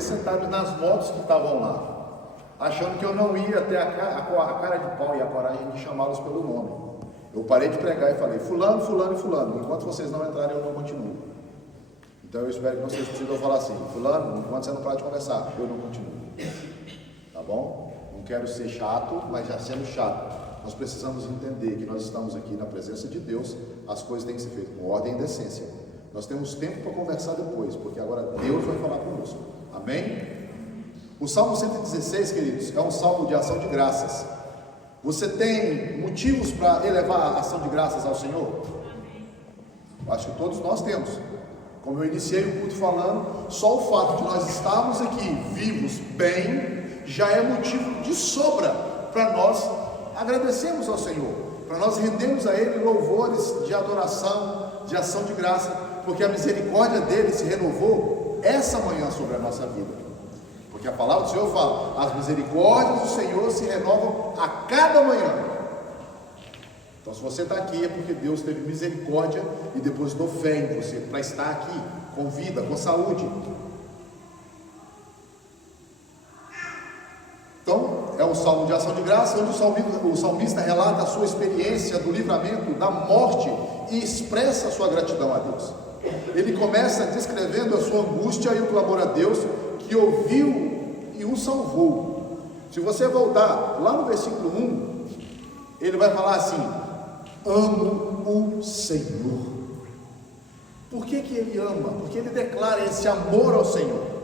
eles sentados nas motos que estavam lá, achando que eu não ia ter a cara de pau e a coragem de chamá-los pelo nome. Eu parei de pregar e falei, fulano, fulano e fulano, enquanto vocês não entrarem eu não continuo. Então eu espero que vocês precisam falar assim, fulano, enquanto você não parar de conversar, eu não continuo. Tá bom? Não quero ser chato, mas já sendo chato, nós precisamos entender que nós estamos aqui na presença de Deus, as coisas têm que ser feitas com ordem e decência. Nós temos tempo para conversar depois, porque agora Deus vai falar conosco. Amém? O Salmo 116, queridos, é um salmo de ação de graças. Você tem motivos para elevar a ação de graças ao Senhor? Acho que todos nós temos. Como eu iniciei o culto falando, só o fato de nós estarmos aqui vivos, bem, já é motivo de sobra para nós agradecermos ao Senhor, para nós rendermos a Ele louvores de adoração, de ação de graça, porque a misericórdia dele se renovou essa manhã sobre a nossa vida. Porque a palavra do Senhor fala, as misericórdias do Senhor se renovam a cada manhã. Então se você está aqui é porque Deus teve misericórdia e depositou fé em você, para estar aqui, com vida, com saúde. Então, é um salmo de ação de graça, onde o salmista relata a sua experiência do livramento da morte e expressa a sua gratidão a Deus. Ele começa descrevendo a sua angústia e o clamor a Deus, que ouviu e o salvou. Se você voltar lá no versículo 1, ele vai falar assim, amo o Senhor. Por que ele ama? Porque ele declara esse amor ao Senhor.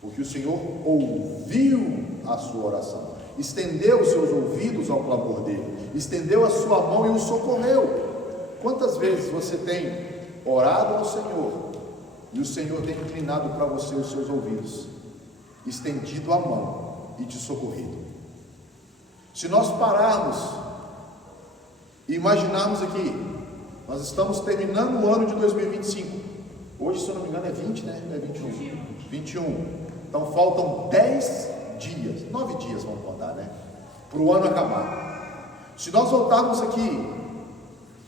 Porque o Senhor ouviu a sua oração, estendeu os seus ouvidos ao clamor dele, estendeu a sua mão e o socorreu. Quantas vezes você tem orado ao Senhor e o Senhor tem inclinado para você os seus ouvidos, estendido a mão e te socorrido? Se nós pararmos e imaginarmos aqui, nós estamos terminando o ano de 2025. Hoje, se eu não me engano, é 20, né? Não é 21? 21. Então faltam 10 dias, 9 dias vamos contar, né? Para o ano acabar. Se nós voltarmos aqui,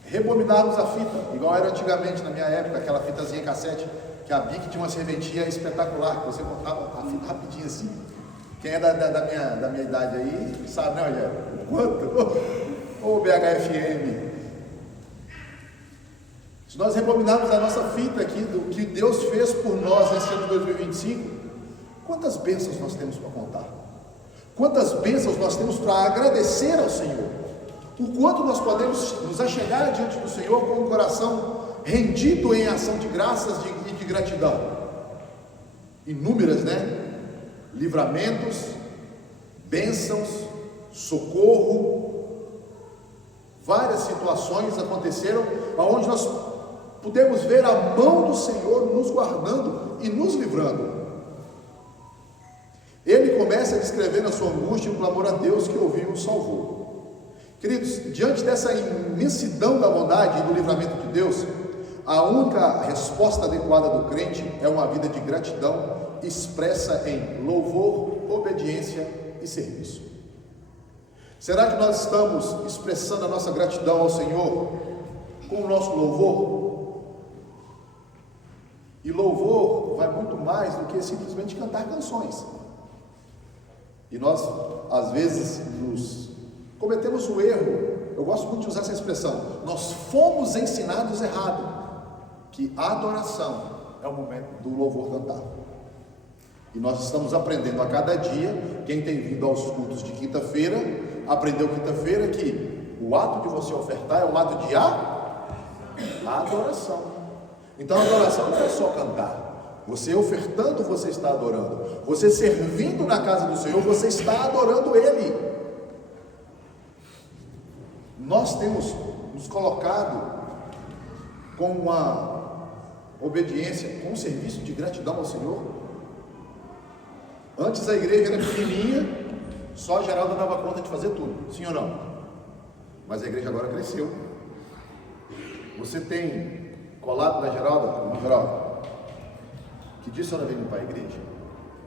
rebobinarmos a fita, igual era antigamente na minha época, aquela fitazinha cassete, que a Bic tinha uma serventia espetacular, que você cortava a fita rapidinho assim. Quem é da minha idade aí, sabe, né, Rogério? O quanto? Ou BHFM. Se nós rebobinarmos a nossa fita aqui, do que Deus fez por nós nesse ano de 2025, quantas bênçãos nós temos para contar? Quantas bênçãos nós temos para agradecer ao Senhor? O quanto nós podemos nos achegar diante do Senhor com o coração rendido em ação de graças e de gratidão? Inúmeras, né? Livramentos, bênçãos, socorro, várias situações aconteceram onde nós pudemos ver a mão do Senhor nos guardando e nos livrando. Ele começa descrevendo a sua angústia e o clamor a Deus que ouviu e o salvou. Queridos, diante dessa imensidão da bondade e do livramento de Deus, a única resposta adequada do crente é uma vida de gratidão expressa em louvor, obediência e serviço. Será que nós estamos expressando a nossa gratidão ao Senhor com o nosso louvor? E louvor vai muito mais do que simplesmente cantar canções. E nós, às vezes, cometemos o erro, eu gosto muito de usar essa expressão, nós fomos ensinados errado, que a adoração é o momento do louvor cantar. E nós estamos aprendendo a cada dia, quem tem vindo aos cultos de quinta-feira, aprendeu quinta-feira que o ato de você ofertar é um ato de adoração. Então a adoração não é só cantar. Você ofertando, você está adorando. Você servindo na casa do Senhor, você está adorando Ele. Nós temos nos colocado com uma obediência, com um serviço de gratidão ao Senhor. Antes a igreja era pequenininha, só a Geralda dava conta de fazer tudo, sim ou não? Mas a igreja agora cresceu. Você tem colado na Geralda? Não, Geralda. Que dia a senhora vem limpar a igreja?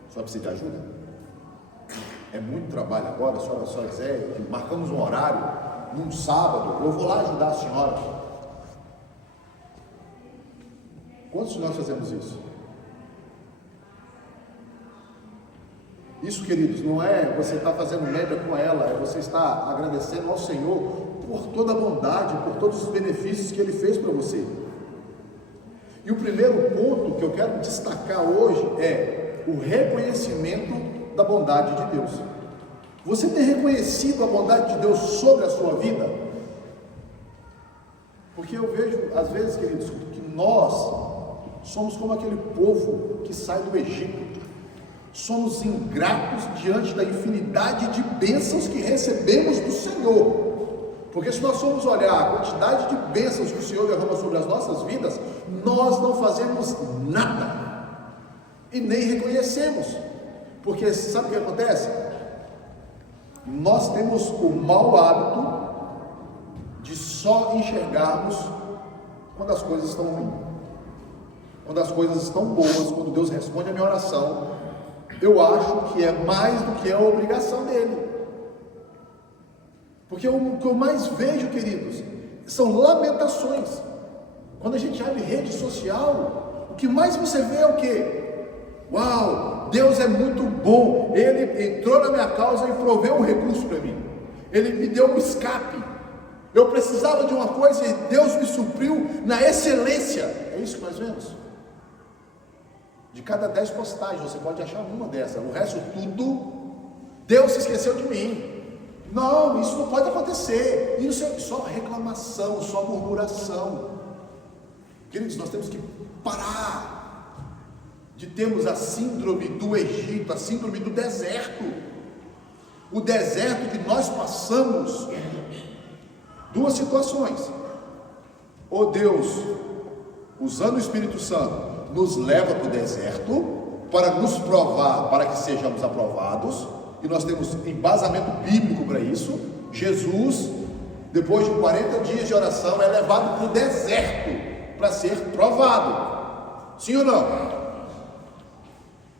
A senhora precisa de ajuda? É muito trabalho agora, a senhora quiser, marcamos um horário, num sábado, eu vou lá ajudar a senhora. Quantos de nós fazemos isso? Isso, queridos, não é você estar fazendo média com ela, é você estar agradecendo ao Senhor por toda a bondade, por todos os benefícios que Ele fez para você. E o primeiro ponto que eu quero destacar hoje é o reconhecimento da bondade de Deus. Você tem reconhecido a bondade de Deus sobre a sua vida? Porque eu vejo, às vezes, queridos, que nós somos como aquele povo que sai do Egito. Somos ingratos diante da infinidade de bênçãos que recebemos do Senhor. Porque se nós formos olhar a quantidade de bênçãos que o Senhor derrama sobre as nossas vidas, nós não fazemos nada e nem reconhecemos. Porque sabe o que acontece? Nós temos o mau hábito de só enxergarmos quando as coisas estão ruins. Quando as coisas estão boas, quando Deus responde a minha oração, eu acho que é mais do que a obrigação dele. Porque o que eu mais vejo, queridos, são lamentações. Quando a gente abre rede social, o que mais você vê é o quê? Uau, Deus é muito bom, Ele entrou na minha causa e proveu um recurso para mim, Ele me deu um escape, eu precisava de uma coisa e Deus me supriu na excelência. É isso que nós vemos. De cada 10 postagens, você pode achar uma dessa, o resto tudo, Deus se esqueceu de mim. Não, isso não pode acontecer. Isso é só reclamação, só murmuração. Queridos, nós temos que parar de termos a síndrome do Egito, a síndrome do deserto. O deserto que nós passamos, duas situações. Ou Deus, usando o Espírito Santo, nos leva para o deserto para nos provar, para que sejamos aprovados, e nós temos embasamento bíblico para isso. Jesus, depois de 40 dias de oração, é levado para o deserto para ser provado. Sim ou não?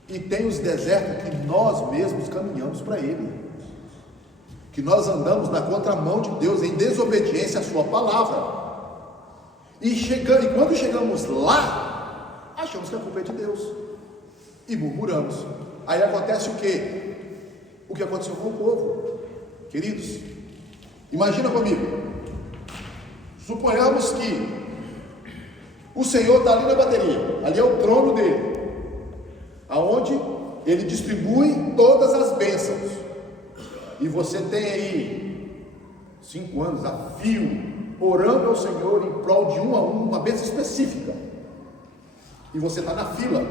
E tem os desertos que nós mesmos caminhamos para Ele, que nós andamos na contramão de Deus, em desobediência à sua palavra, e quando chegamos lá, achamos que a culpa é de Deus e murmuramos. Aí acontece o quê? O que aconteceu com o povo. Queridos, imagina comigo, suponhamos que o Senhor está ali na bateria, ali é o trono dele, aonde ele distribui todas as bênçãos, e você tem aí 5 anos a fio orando ao Senhor em prol de um a um, uma bênção específica, e você está na fila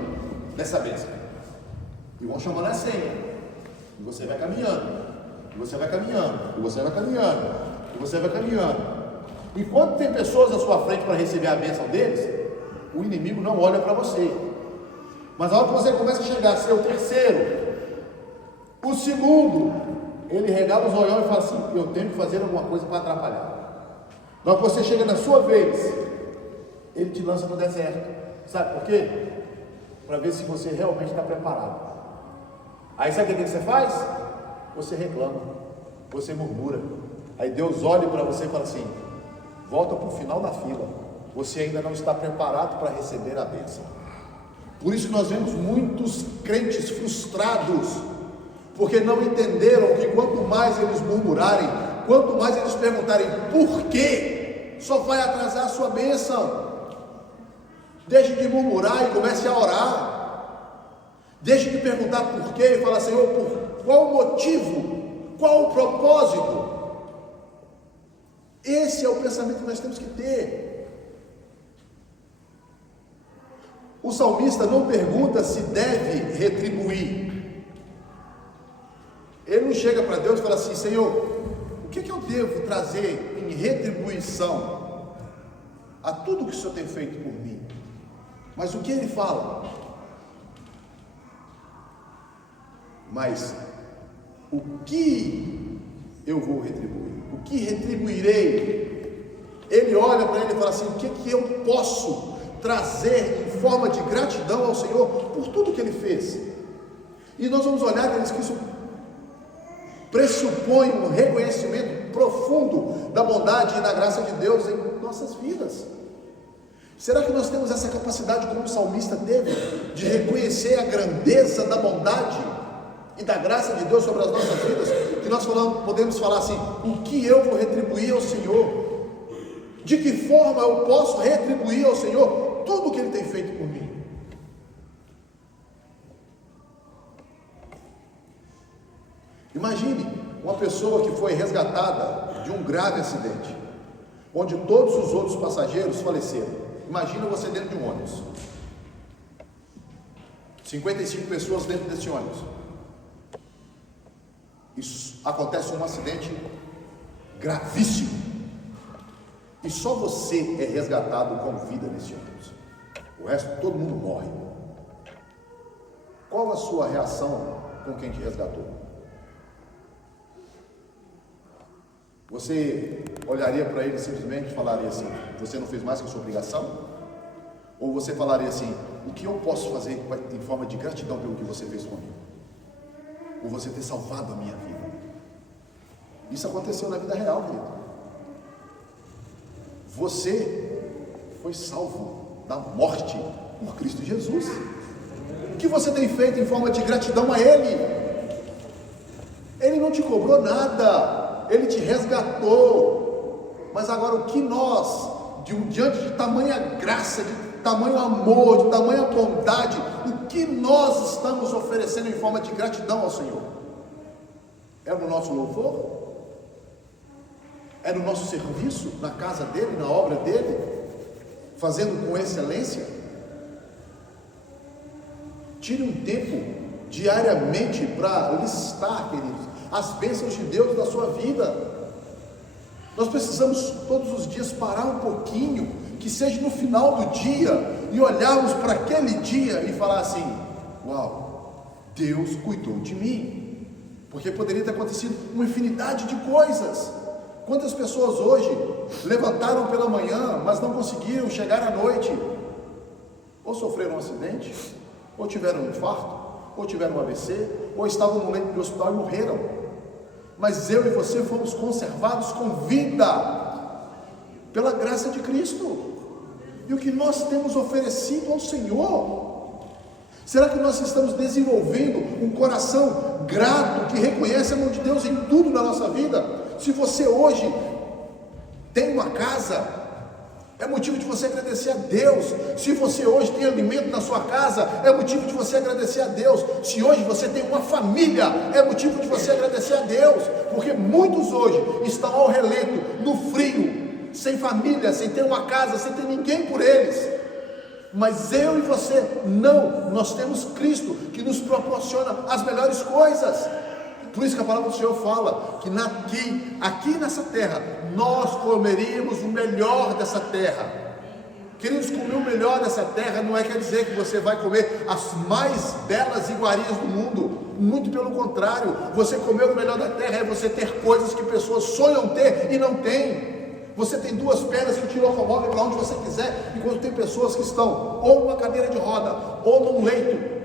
dessa bênção, e vão chamando a senha, e você vai caminhando, e você vai caminhando, e você vai caminhando, e você vai caminhando. Enquanto tem pessoas à sua frente para receber a bênção deles, o inimigo não olha para você. Mas a hora que você começa a chegar a ser o terceiro, o segundo, ele regala os olhões e fala assim: eu tenho que fazer alguma coisa para atrapalhar. Na hora que você chega na sua vez, ele te lança no deserto. Sabe por quê? Para ver se você realmente está preparado. Aí sabe o que você faz? Você reclama, você murmura. Aí Deus olha para você e fala assim: volta para o final da fila, você ainda não está preparado para receber a bênção. Por isso que nós vemos muitos crentes frustrados, porque não entenderam que quanto mais eles murmurarem, quanto mais eles perguntarem por quê, só vai atrasar a sua bênção. Deixe de murmurar e comece a orar. Deixe de perguntar por quê e fala: Senhor, por qual o motivo? Qual o propósito? Esse é o pensamento que nós temos que ter. O salmista não pergunta se deve retribuir. Ele não chega para Deus e fala assim: Senhor, o que eu devo trazer em retribuição a tudo que o Senhor tem feito por mim? Mas o que ele fala? Mas o que eu vou retribuir? O que retribuirei? Ele olha para ele e fala assim: o que eu posso trazer em forma de gratidão ao Senhor por tudo que Ele fez? E nós vamos olhar, queridos, que isso pressupõe um reconhecimento profundo da bondade e da graça de Deus em nossas vidas. Será que nós temos essa capacidade, como o salmista teve, de reconhecer a grandeza da bondade e da graça de Deus sobre as nossas vidas, que nós podemos falar assim: o que eu vou retribuir ao Senhor? De que forma eu posso retribuir ao Senhor tudo o que Ele tem feito por mim? Imagine uma pessoa que foi resgatada de um grave acidente, onde todos os outros passageiros faleceram. Imagina você dentro de um ônibus, 55 pessoas dentro desse ônibus. Isso, acontece um acidente gravíssimo, e só você é resgatado com vida nesse ônibus. O resto, todo mundo morre. Qual a sua reação com quem te resgatou? Você olharia para ele e simplesmente falaria assim: você não fez mais que a sua obrigação? Ou você falaria assim: o que eu posso fazer em forma de gratidão pelo que você fez comigo? Por você ter salvado a minha vida. Isso aconteceu na vida real, querido. Você foi salvo da morte por Cristo Jesus. O que você tem feito em forma de gratidão a Ele? Ele não te cobrou nada, Ele te resgatou. Mas agora o que nós, diante de tamanha graça, de tamanho amor, de tamanha bondade, o que nós estamos oferecendo em forma de gratidão ao Senhor? É no nosso louvor? É no nosso serviço, na casa dele, na obra dele, fazendo com excelência? Tire um tempo diariamente para listar, queridos, as bênçãos de Deus na sua vida. Nós precisamos todos os dias parar um pouquinho, que seja no final do dia, e olharmos para aquele dia e falar assim: uau, Deus cuidou de mim. Porque poderia ter acontecido uma infinidade de coisas. Quantas pessoas hoje levantaram pela manhã, mas não conseguiram chegar à noite? Ou sofreram um acidente, ou tiveram um infarto, ou tiveram um AVC, ou estavam no leito do hospital e morreram. Mas eu e você fomos conservados com vida, pela graça de Cristo. E o que nós temos oferecido ao Senhor? Será que nós estamos desenvolvendo um coração grato, que reconhece a mão de Deus em tudo na nossa vida? Se você hoje tem uma casa, é motivo de você agradecer a Deus. Se você hoje tem alimento na sua casa, é motivo de você agradecer a Deus. Se hoje você tem uma família, é motivo de você agradecer a Deus. Porque muitos hoje estão ao relento, no frio, sem família, sem ter uma casa, sem ter ninguém por eles. Mas eu e você não, nós temos Cristo que nos proporciona as melhores coisas. Por isso que a palavra do Senhor fala que aqui nessa terra, nós comeríamos o melhor dessa terra. Queridos, comer o melhor dessa terra não quer dizer que você vai comer as mais belas iguarias do mundo. Muito pelo contrário, você comer o melhor da terra é você ter coisas que pessoas sonham ter e não têm. Você tem duas pernas que te locomovem para onde você quiser, enquanto tem pessoas que estão ou numa cadeira de roda, ou num leito,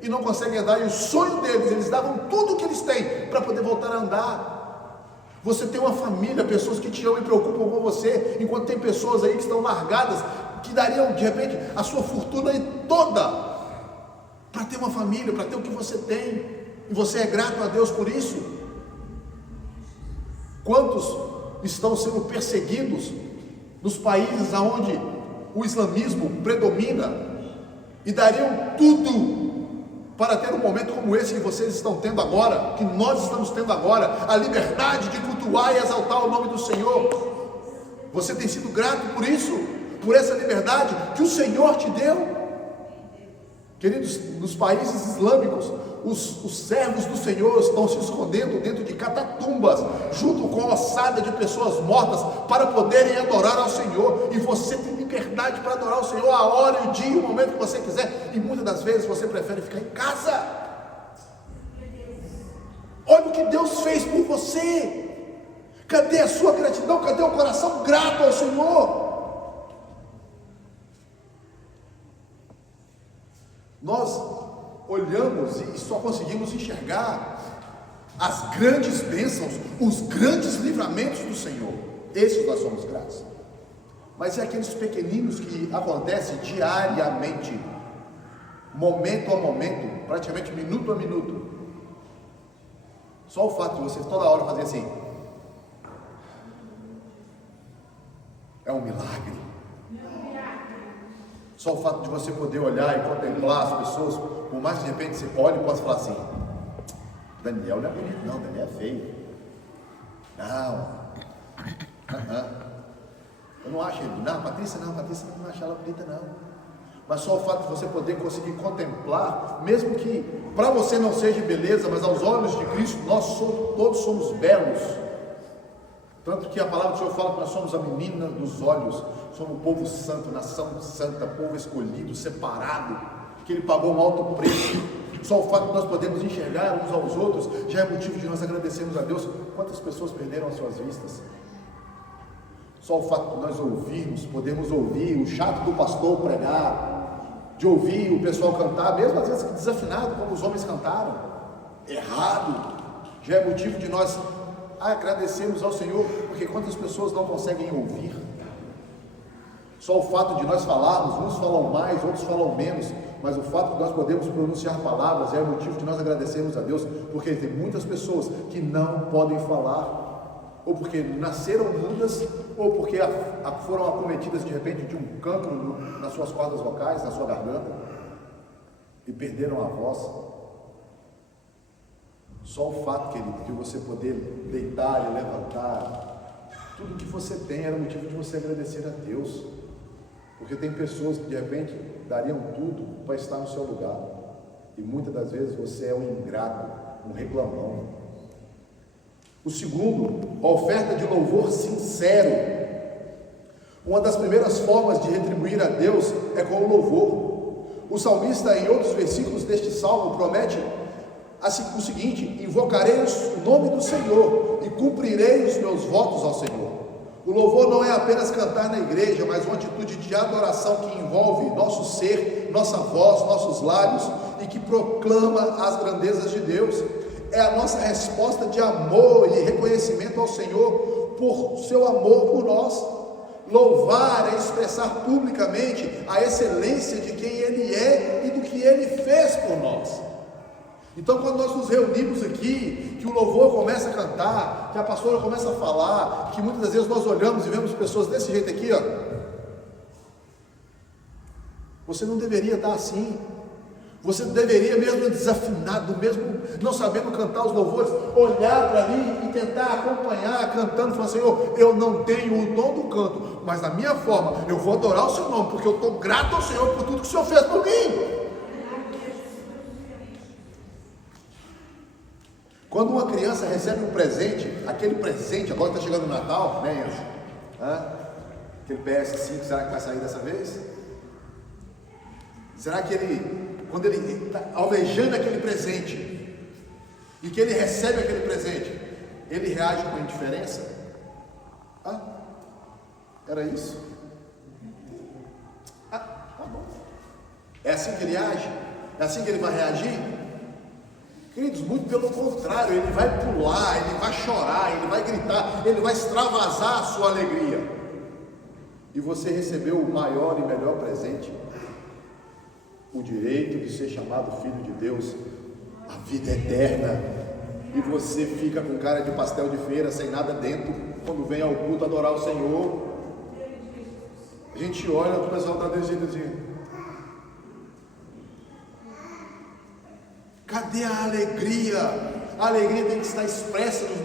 e não conseguem andar, e o sonho deles, eles davam tudo o que eles têm para poder voltar a andar. Você tem uma família, pessoas que te amam e preocupam com você, enquanto tem pessoas aí que estão largadas, que dariam de repente a sua fortuna toda para ter uma família, para ter o que você tem, e você é grato a Deus por isso. Quantos estão sendo perseguidos nos países onde o islamismo predomina, e dariam tudo para ter um momento como esse que vocês estão tendo agora, que nós estamos tendo agora, a liberdade de cultuar e exaltar o nome do Senhor. Você tem sido grato por isso, por essa liberdade que o Senhor te deu? Queridos, nos países islâmicos, os servos do Senhor estão se escondendo dentro de catatumbas, junto com a ossada de pessoas mortas, para poderem adorar ao Senhor. E você tem liberdade para adorar ao Senhor a hora e o dia, o momento que você quiser. E muitas das vezes você prefere ficar em casa. Olha o que Deus fez por você. Cadê a sua gratidão? Cadê o coração grato ao Senhor? Nós olhamos e só conseguimos enxergar as grandes bênçãos, os grandes livramentos do Senhor. Esses nós somos gratos. Mas é aqueles pequeninos que acontecem diariamente, momento a momento, praticamente minuto a minuto, Só o fato de você toda hora fazer assim é um milagre. Só o fato de você poder olhar e contemplar as pessoas, por mais que de repente você olhe e possa falar assim: Daniel não é bonito, não, Daniel é feio. Não, eu não acho ele. Não, Patrícia não acho ela bonita, não. Mas só o fato de você poder conseguir contemplar, mesmo que para você não seja beleza, mas aos olhos de Cristo, todos somos belos. Tanto que a palavra do Senhor fala que nós somos a menina dos olhos, somos o povo santo, nação santa, povo escolhido, separado, que Ele pagou um alto preço. Só o fato de nós podermos enxergar uns aos outros já é motivo de nós agradecermos a Deus. Quantas pessoas perderam as suas vistas? Só o fato de nós ouvirmos, podemos ouvir o chato do pastor pregar, de ouvir o pessoal cantar, mesmo às vezes desafinado, como os homens cantaram, errado, já é motivo de nós agradecermos ao Senhor, porque quantas pessoas não conseguem ouvir? Só o fato de nós falarmos, uns falam mais, outros falam menos, mas o fato de nós podermos pronunciar palavras é motivo de nós agradecermos a Deus, porque tem muitas pessoas que não podem falar, ou porque nasceram mudas, ou porque foram acometidas de repente de um cancro nas suas cordas vocais, na sua garganta, e perderam a voz. Só o fato, querido, de você poder deitar e levantar, tudo que você tem era motivo de você agradecer a Deus, porque tem pessoas que de repente dariam tudo para estar no seu lugar, e muitas das vezes você é um ingrato, um reclamão. O segundo, a oferta de louvor sincero. Uma das primeiras formas de retribuir a Deus é com o louvor. O salmista, em outros versículos deste salmo, promete o seguinte: invocarei o nome do Senhor e cumprirei os meus votos ao Senhor. O louvor não é apenas cantar na igreja, mas uma atitude de adoração que envolve nosso ser, nossa voz, nossos lábios, e que proclama as grandezas de Deus. É a nossa resposta de amor e reconhecimento ao Senhor por seu amor por nós. Louvar é expressar publicamente a excelência de quem Ele é e do que Ele fez por nós. Então, quando nós nos reunimos aqui, que o louvor começa a cantar, que a pastora começa a falar, que muitas das vezes nós olhamos e vemos pessoas desse jeito aqui, ó, você não deveria estar assim. Você deveria, mesmo desafinado, mesmo não sabendo cantar os louvores, olhar para ali e tentar acompanhar, cantando, falando: Senhor, eu não tenho o dom do canto, mas da minha forma, eu vou adorar o seu nome, porque eu estou grato ao Senhor por tudo que o Senhor fez por mim. Quando uma criança recebe um presente, aquele presente, agora está chegando o Natal, né, Enzo? Aquele PS5, será que vai sair dessa vez? Será que quando ele está almejando aquele presente, e que ele recebe aquele presente, ele reage com indiferença? Era isso? Tá bom. É assim que ele age? É assim que ele vai reagir? Queridos, muito pelo contrário, ele vai pular, ele vai chorar, ele vai gritar, ele vai extravasar a sua alegria. E você recebeu o maior e melhor presente, o direito de ser chamado filho de Deus, a vida eterna, e você fica com cara de pastel de feira, sem nada dentro, quando vem ao culto adorar o Senhor. A gente olha, o pessoal está desse jeito assim: cadê a alegria? A alegria tem que estar expressa no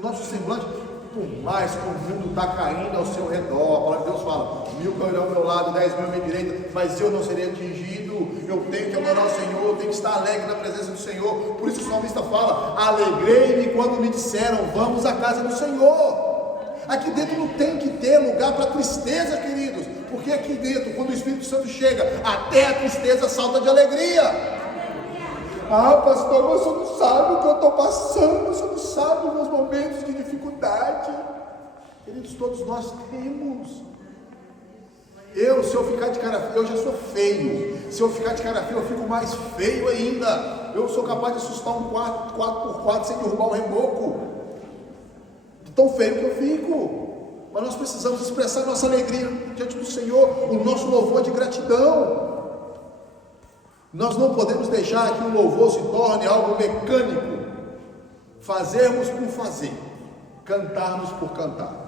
nosso semblante. Por mais que o mundo está caindo ao seu redor, a palavra de Deus fala: 1000 cairão ao meu lado, 10.000 à minha direita, mas eu não serei atingido. Eu tenho que adorar o Senhor, eu tenho que estar alegre na presença do Senhor. Por isso o salmista fala: alegrei-me quando me disseram, vamos à casa do Senhor. Aqui dentro não tem que ter lugar para tristeza, queridos, porque aqui dentro, quando o Espírito Santo chega, até a tristeza salta de alegria. Pastor, mas o senhor não sabe o que eu estou passando, o senhor não sabe os meus momentos de dificuldade. Queridos, todos nós temos. Se eu ficar de cara feia, eu já sou feio. Se eu ficar de cara feia, eu fico mais feio ainda. Eu sou capaz de assustar um 4x4 sem derrubar um reboco, de tão feio que eu fico. Mas nós precisamos expressar nossa alegria diante do Senhor, o nosso louvor de gratidão. Nós não podemos deixar que o louvor se torne algo mecânico, fazermos por fazer, cantarmos por cantar.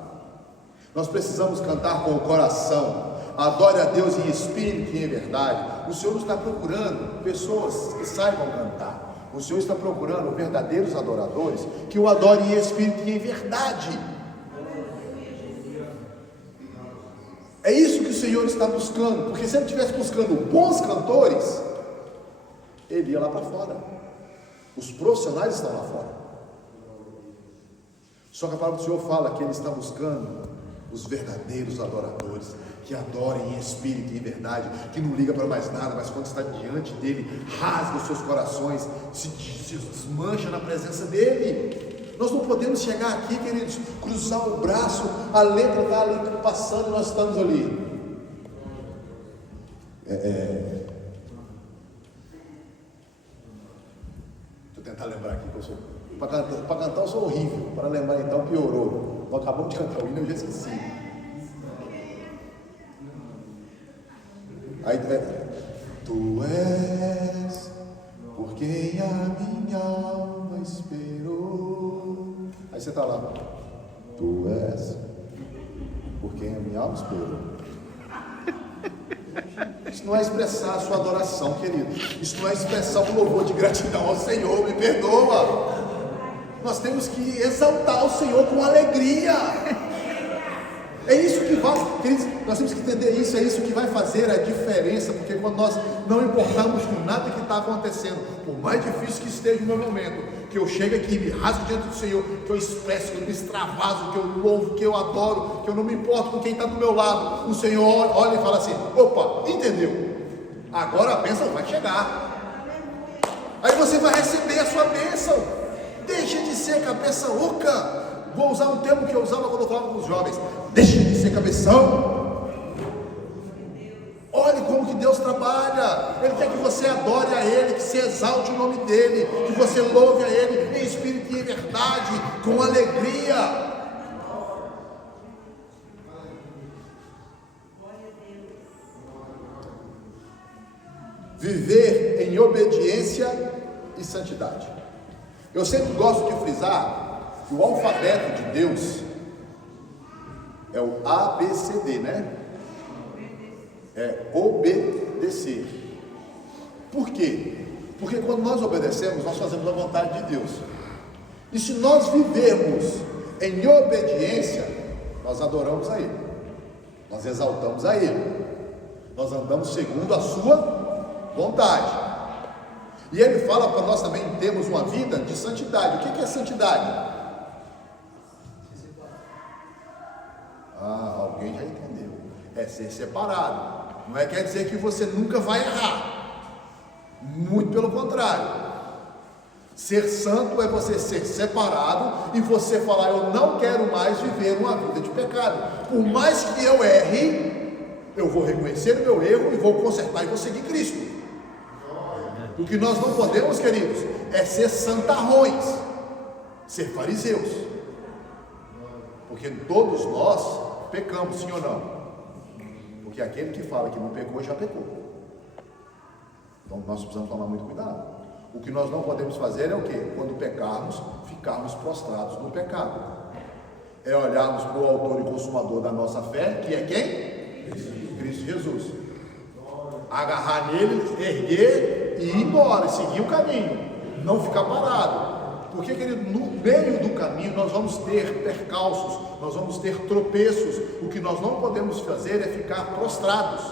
Nós precisamos cantar com o coração. Adore a Deus em espírito e em verdade. O Senhor não está procurando pessoas que saibam cantar. O Senhor está procurando verdadeiros adoradores que o adorem em espírito e em verdade. É isso que o Senhor está buscando. Porque se Ele estivesse buscando bons cantores, Ele ia lá para fora. Os profissionais estão lá fora. Só que a palavra do Senhor fala que Ele está buscando os verdadeiros adoradores, que adorem em espírito e em verdade, que não liga para mais nada, mas quando está diante dele, rasga os seus corações, se desmancha na presença dele. Nós não podemos chegar aqui, queridos, cruzar o braço, a letra está ali passando, nós estamos ali. Deixa eu tentar lembrar aqui que eu sou. Para cantar eu sou horrível, para lembrar então piorou. Acabamos de cantar o hino, eu já esqueci. Aí, tu és por quem a minha alma esperou. Aí você está lá. Tu és por quem a minha alma esperou. Isso não é expressar a sua adoração, querido. Isso não é expressar um louvor de gratidão ao Senhor. Me perdoa. Nós temos que exaltar o Senhor com alegria. É isso que vai, queridos, nós temos que entender isso. É isso que vai fazer a diferença. Porque quando nós não importamos com nada que está acontecendo, por mais difícil que esteja o meu momento, que eu chego aqui, me rasgo diante do Senhor, que eu expresso, que eu me extravaso, que eu louvo, que eu adoro, que eu não me importo com quem está do meu lado, o Senhor olha e fala assim: opa, entendeu? Agora a bênção vai chegar. Aí você vai receber a sua bênção. Deixa de ser cabeça oca. Vou usar um termo que eu usava quando eu falava com os jovens: deixa de ser cabeção. Olhe como que Deus trabalha. Ele quer que você adore a Ele, que se exalte o nome dEle, que você louve a Ele em espírito e em verdade, com alegria. Viver em obediência e santidade. Eu sempre gosto de frisar que o alfabeto de Deus é o ABCD, né? É obedecer. Por quê? Porque quando nós obedecemos, nós fazemos a vontade de Deus. E se nós vivermos em obediência, nós adoramos a Ele, nós exaltamos a Ele, nós andamos segundo a sua vontade. E Ele fala para nós também termos uma vida de santidade. O que é santidade? Alguém já entendeu. É ser separado. Não quer dizer que você nunca vai errar. Muito pelo contrário. Ser santo é você ser separado e você falar: eu não quero mais viver uma vida de pecado. Por mais que eu erre, eu vou reconhecer o meu erro e vou consertar e vou seguir Cristo. O que nós não podemos, queridos, é ser santarrões, ser fariseus. Porque todos nós pecamos, sim ou não? Porque aquele que fala que não pecou, já pecou. Então nós precisamos tomar muito cuidado. O que nós não podemos fazer é o quê? Quando pecarmos, ficarmos prostrados no pecado. É olharmos para o autor e consumador da nossa fé, que é quem? Cristo Jesus. Agarrar nele, erguer e ir embora, seguir o caminho, não ficar parado. Porque, querido, no meio do caminho nós vamos ter percalços, nós vamos ter tropeços. O que nós não podemos fazer é ficar prostrados.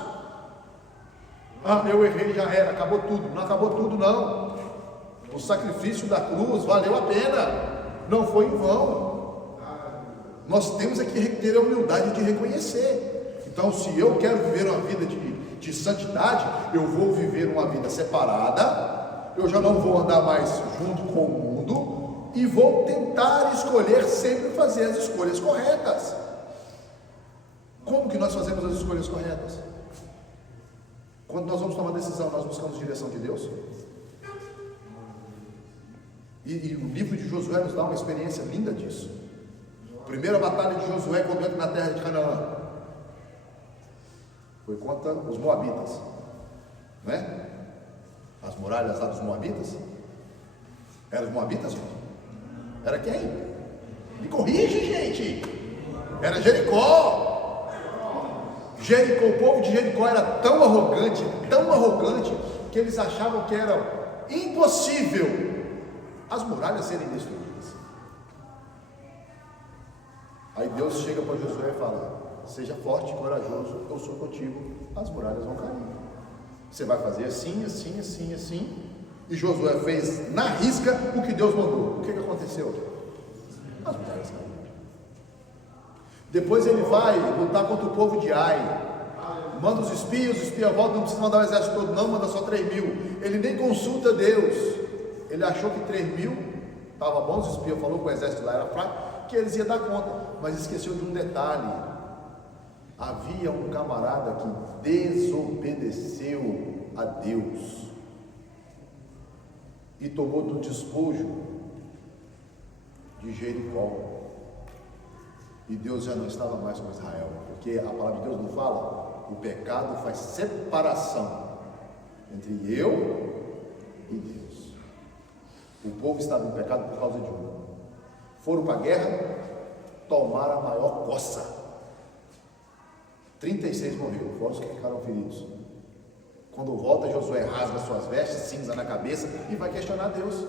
Eu errei, já era, acabou tudo. Não acabou tudo, não. O sacrifício da cruz valeu a pena, não foi em vão. Nós temos aqui que ter a humildade de reconhecer. Então, se eu quero viver uma vida de santidade, eu vou viver uma vida separada, eu já não vou andar mais junto com o mundo e vou tentar escolher sempre fazer as escolhas corretas. Como que nós fazemos as escolhas corretas? Quando nós vamos tomar decisão, nós buscamos direção de Deus. E o livro de Josué nos dá uma experiência linda disso. Primeira batalha de Josué quando entra na terra de Canaã foi contra os moabitas, não é? As muralhas lá dos moabitas. Eram os moabitas? Era quem? Me corrige, gente. Era Jericó. Jericó, o povo de Jericó era tão arrogante, que eles achavam que era impossível as muralhas serem destruídas. Aí Deus chega para Josué e fala: seja forte e corajoso, eu sou contigo, as muralhas vão cair. Você vai fazer assim, assim, assim, assim. E Josué fez na risca o que Deus mandou. O que aconteceu? As muralhas caíram. Depois ele vai lutar contra o povo de Ai. Manda os espias voltam, não precisa mandar o exército todo, não, manda só 3.000. Ele nem consulta Deus. Ele achou que 3.000 estava bom, os espias falou que o exército lá era fraco, que eles iam dar conta, mas esqueceu de um detalhe: havia um camarada que desobedeceu a Deus e tomou do despojo de Jericó, e Deus já não estava mais com Israel, porque a palavra de Deus não fala: o pecado faz separação entre eu e Deus. O povo estava em pecado por causa de um. Foram para a guerra, tomaram a maior coça. 36 morreram, fora os que ficaram feridos. Quando volta, Josué rasga suas vestes, cinza na cabeça, e vai questionar Deus.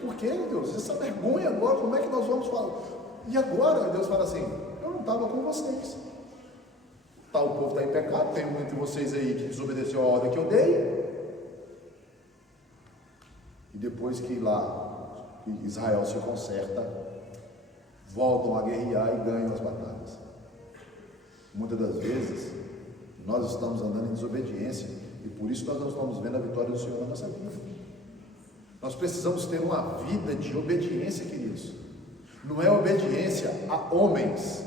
Por que, Deus? Essa vergonha agora, como é que nós vamos falar? E agora? Deus fala assim: eu não estava com vocês. O povo está em pecado, tem um entre vocês aí que desobedeceu a ordem que eu dei. E depois que lá Israel se conserta, voltam a guerrear e ganham as batalhas. Muitas das vezes nós estamos andando em desobediência, e por isso nós não estamos vendo a vitória do Senhor na nossa vida. Nós precisamos ter uma vida de obediência, queridos. Não é obediência a homens,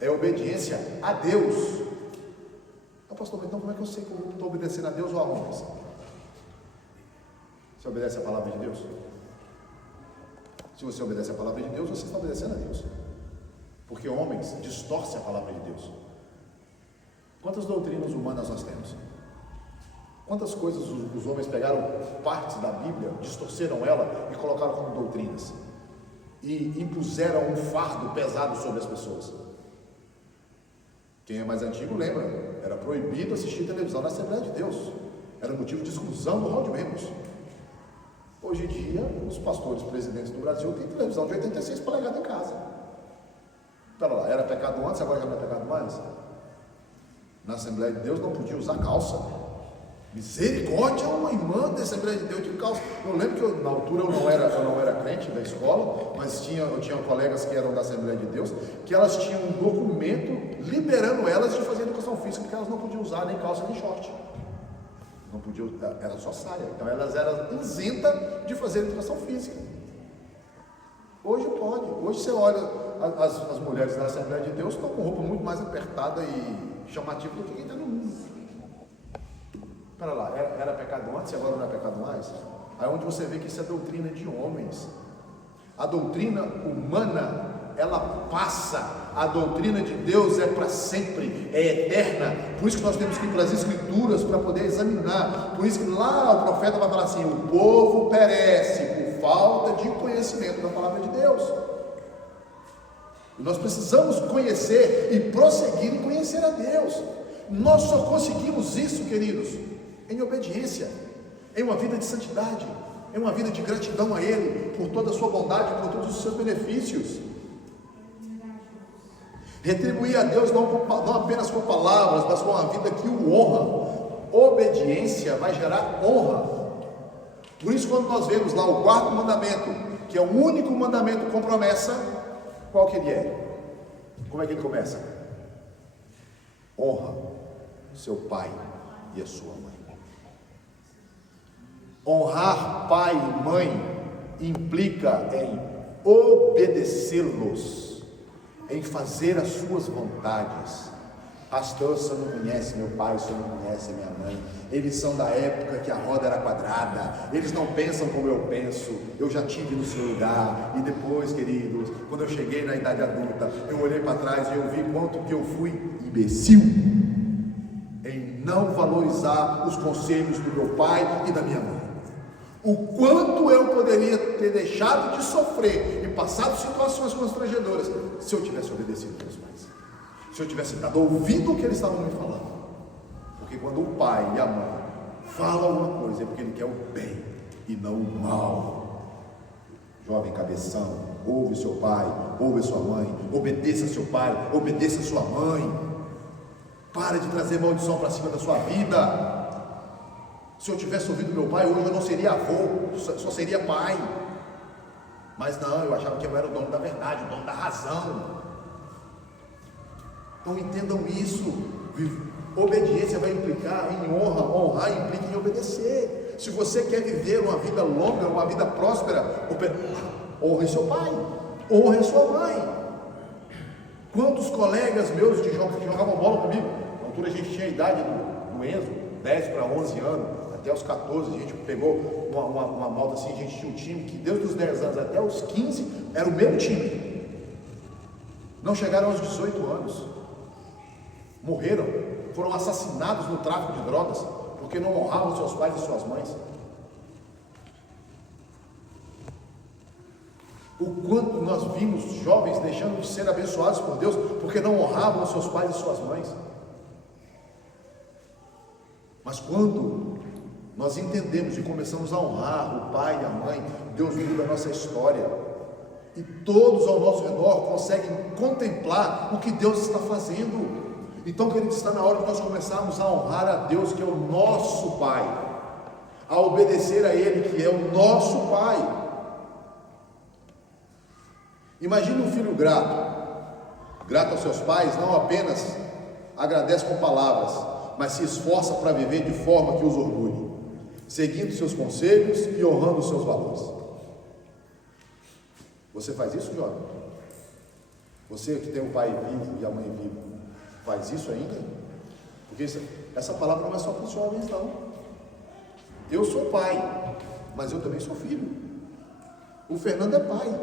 é obediência a Deus. Pastor, então como é que eu sei que eu estou obedecendo a Deus ou a homens? Você obedece a palavra de Deus? Se você obedece a palavra de Deus, você está obedecendo a Deus, porque homens distorcem a palavra de Deus. Quantas doutrinas humanas nós temos? Quantas coisas os homens pegaram partes da Bíblia, distorceram ela e colocaram como doutrinas, e impuseram um fardo pesado sobre as pessoas. Quem é mais antigo lembra, era proibido assistir televisão na Assembleia de Deus, era motivo de exclusão do hall de membros. Hoje em dia, os pastores presidentes do Brasil têm televisão de 86 polegadas em casa. Pera lá, era pecado antes, agora já não é pecado mais? Na Assembleia de Deus não podia usar calça. Misericórdia, uma irmã da Assembleia de Deus de calça. Eu lembro que na altura eu não era crente da escola, mas eu tinha colegas que eram da Assembleia de Deus, que elas tinham um documento liberando elas de fazer educação física, porque elas não podiam usar nem calça nem short. Não podiam, era só saia. Então elas eram isentas de fazer educação física. Hoje pode. Hoje você olha as mulheres da Assembleia de Deus estão com roupa muito mais apertada e chamativa do que quem está no mundo. Espera lá, era pecado antes e agora não é pecado mais? Aí onde você vê que isso é doutrina de homens. A doutrina humana, ela passa. A doutrina de Deus é para sempre, é eterna. Por isso que nós temos que ir para as Escrituras para poder examinar. Por isso que lá o profeta vai falar assim: o povo perece por falta de conhecimento da palavra de Deus. E nós precisamos conhecer e prosseguir em conhecer a Deus. Nós só conseguimos isso, queridos, em obediência, em uma vida de santidade, em uma vida de gratidão a Ele por toda a sua bondade, por todos os seus benefícios. Retribuir a Deus não apenas com palavras, mas com uma vida que o honra. Obediência vai gerar honra. Por isso, quando nós vemos lá o 4º mandamento, que é o único mandamento com promessa, qual que ele é? Como é que ele começa? Honra seu pai e a sua mãe. Honrar pai e mãe implica em obedecê-los, em fazer as suas vontades. Pastor, o senhor não conhece meu pai, o senhor não conhece minha mãe. Eles são da época que a roda era quadrada, eles não pensam como eu penso. Eu já tive no seu lugar. E depois, queridos, quando eu cheguei na idade adulta, eu olhei para trás e eu vi quanto que eu fui imbecil em não valorizar os conselhos do meu pai e da minha mãe. O quanto eu poderia ter deixado de sofrer e passado situações constrangedoras se eu tivesse obedecido aos meus pais, se eu tivesse dado ouvido o que eles estavam me falando. Porque quando o pai e a mãe falam alguma coisa, é porque ele quer o bem e não o mal. Jovem cabeção, ouve seu pai, ouve sua mãe, obedeça seu pai, obedeça sua mãe. Para de trazer maldição para cima da sua vida. Se eu tivesse ouvido meu pai, hoje eu não seria avô, só seria pai. Mas não, eu achava que eu era o dono da verdade, o dono da razão. Então entendam isso. Obediência vai implicar em honra, honrar implica em obedecer. Se você quer viver uma vida longa, uma vida próspera, honre seu pai, honre sua mãe. Quantos colegas meus que jogavam bola comigo, na altura a gente tinha a idade do Enzo, 10 para 11 anos, até os 14, a gente pegou uma malta assim, a gente tinha um time que desde os 10 anos até os 15 era o mesmo time. Não chegaram aos 18 anos. Morreram, foram assassinados no tráfico de drogas, porque não honravam seus pais e suas mães. O quanto nós vimos jovens deixando de ser abençoados por Deus, porque não honravam seus pais e suas mães. Mas quando nós entendemos e começamos a honrar o pai e a mãe, Deus muda a nossa história. E todos ao nosso redor conseguem contemplar o que Deus está fazendo. Então, queridos, está na hora de nós começarmos a honrar a Deus, que é o nosso Pai, a obedecer a Ele, que é o nosso Pai. Imagine um filho grato aos seus pais, não apenas agradece com palavras, mas se esforça para viver de forma que os orgulhe, seguindo seus conselhos e honrando os seus valores. Você faz isso, jovem? Você que tem o pai vivo e a mãe viva, faz isso ainda? Porque essa palavra não é só para os jovens, não. Eu sou pai, mas eu também sou filho. O Fernando é pai,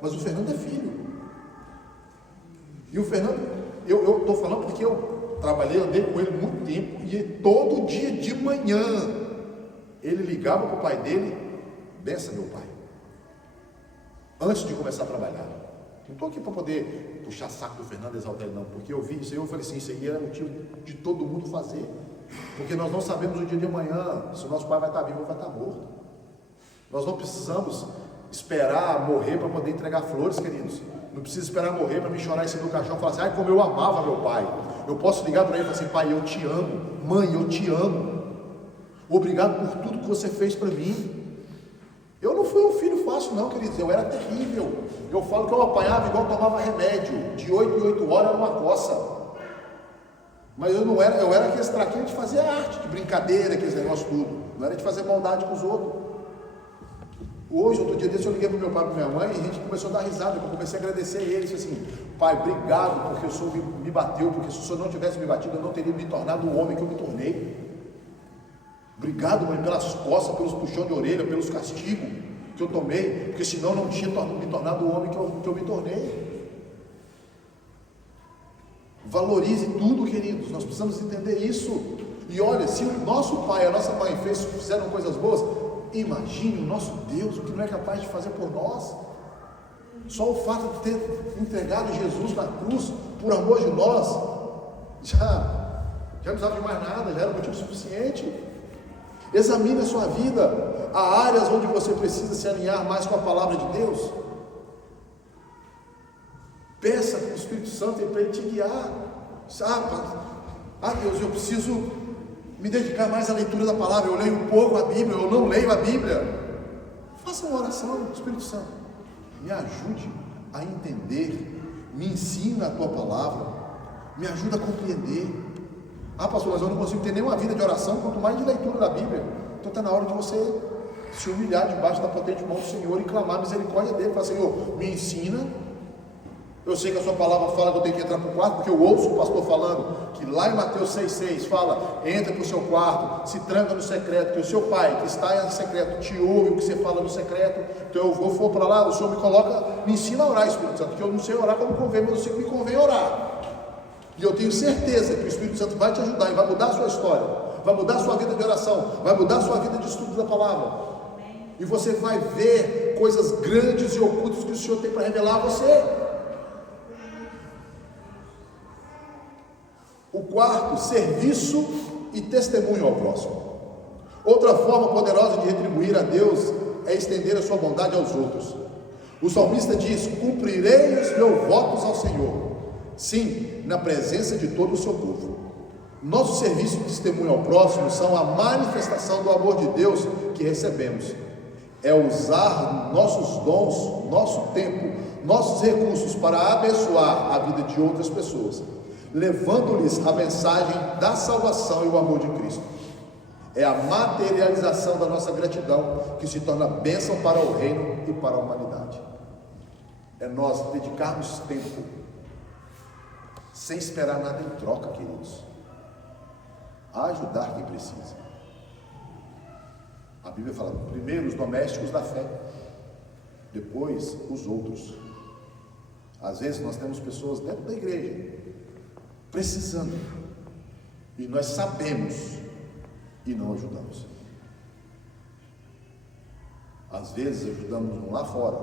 mas o Fernando é filho. E o Fernando, eu estou falando porque eu andei com ele muito tempo, e todo dia de manhã ele ligava para o pai dele: benção, meu pai, antes de começar a trabalhar. Não estou aqui para poder puxar saco do Fernando, exaltar ele, não, porque eu vi isso aí, eu falei assim, isso aí era motivo de todo mundo fazer, porque nós não sabemos o dia de amanhã, se o nosso pai vai estar vivo ou vai estar morto. Nós não precisamos esperar morrer para poder entregar flores, queridos. Não precisa esperar morrer para me chorar em cima do caixão e falar assim: ai, como eu amava meu pai. Eu posso ligar para ele e falar assim: pai, eu te amo, mãe, eu te amo, obrigado por tudo que você fez para mim. Eu não fui um filho fácil não, queridos, eu era terrível. Eu falo que eu apanhava igual tomava remédio, de 8 em 8 horas era uma coça. Mas eu era aquele traquinho de fazer arte, de brincadeira, aqueles negócios tudo. Não era de fazer maldade com os outros. Hoje, outro dia desse, eu liguei para o meu pai e para minha mãe, e a gente começou a dar risada, eu comecei a agradecer a eles, assim: pai, obrigado porque o senhor me bateu, porque se o senhor não tivesse me batido, eu não teria me tornado o homem que eu me tornei. Obrigado, mãe, pelas costas, pelos puxões de orelha, pelos castigos que eu tomei, porque senão eu não tinha me tornado o homem que eu me tornei. Valorize tudo, queridos, nós precisamos entender isso. E olha, se o nosso pai e a nossa mãe fizeram coisas boas, imagine o nosso Deus, o que não é capaz de fazer por nós. Só o fato de ter entregado Jesus na cruz, por amor de nós, já não precisava de mais nada, já era motivo suficiente. Examine a sua vida. Há áreas onde você precisa se alinhar mais com a palavra de Deus. Peça para o Espírito Santo para ele te guiar. Deus, eu preciso me dedicar mais à leitura da palavra. Eu leio um pouco a Bíblia, eu não leio a Bíblia. Faça uma oração, Espírito Santo, me ajude a entender, me ensina a tua palavra, me ajuda a compreender. Pastor, mas eu não consigo ter nenhuma vida de oração, quanto mais de leitura da Bíblia. Então está na hora de você se humilhar debaixo da potente mão do Senhor e clamar a misericórdia dele. Falar: Senhor, me ensina. Eu sei que a sua palavra fala que eu tenho que entrar para o quarto, porque eu ouço o pastor falando que lá em Mateus 6,6 fala: entra para o seu quarto, se tranca no secreto, que o seu pai que está em secreto te ouve o que você fala no secreto. Então eu vou para lá, o Senhor me ensina a orar, Espírito Santo, porque eu não sei orar como convém, mas eu sei que me convém orar. E eu tenho certeza que o Espírito Santo vai te ajudar e vai mudar a sua história, vai mudar a sua vida de oração, vai mudar a sua vida de estudo da palavra. e você vai ver coisas grandes e ocultas que o Senhor tem para revelar a você. O quarto, serviço e testemunho ao próximo. Outra forma poderosa de retribuir a Deus é estender a sua bondade aos outros. O salmista diz: cumprirei os meus votos ao Senhor, sim, na presença de todo o seu povo. Nosso serviço e testemunho ao próximo são a manifestação do amor de Deus que recebemos. É usar nossos dons, nosso tempo, nossos recursos para abençoar a vida de outras pessoas, levando-lhes a mensagem da salvação e o amor de Cristo. É a materialização da nossa gratidão que se torna bênção para o reino e para a humanidade. É nós dedicarmos tempo, sem esperar nada em troca, queridos, a ajudar quem precisa. A Bíblia fala, primeiro os domésticos da fé, depois os outros. Às vezes nós temos pessoas dentro da igreja, precisando, e nós sabemos, e não ajudamos. Às vezes ajudamos um lá fora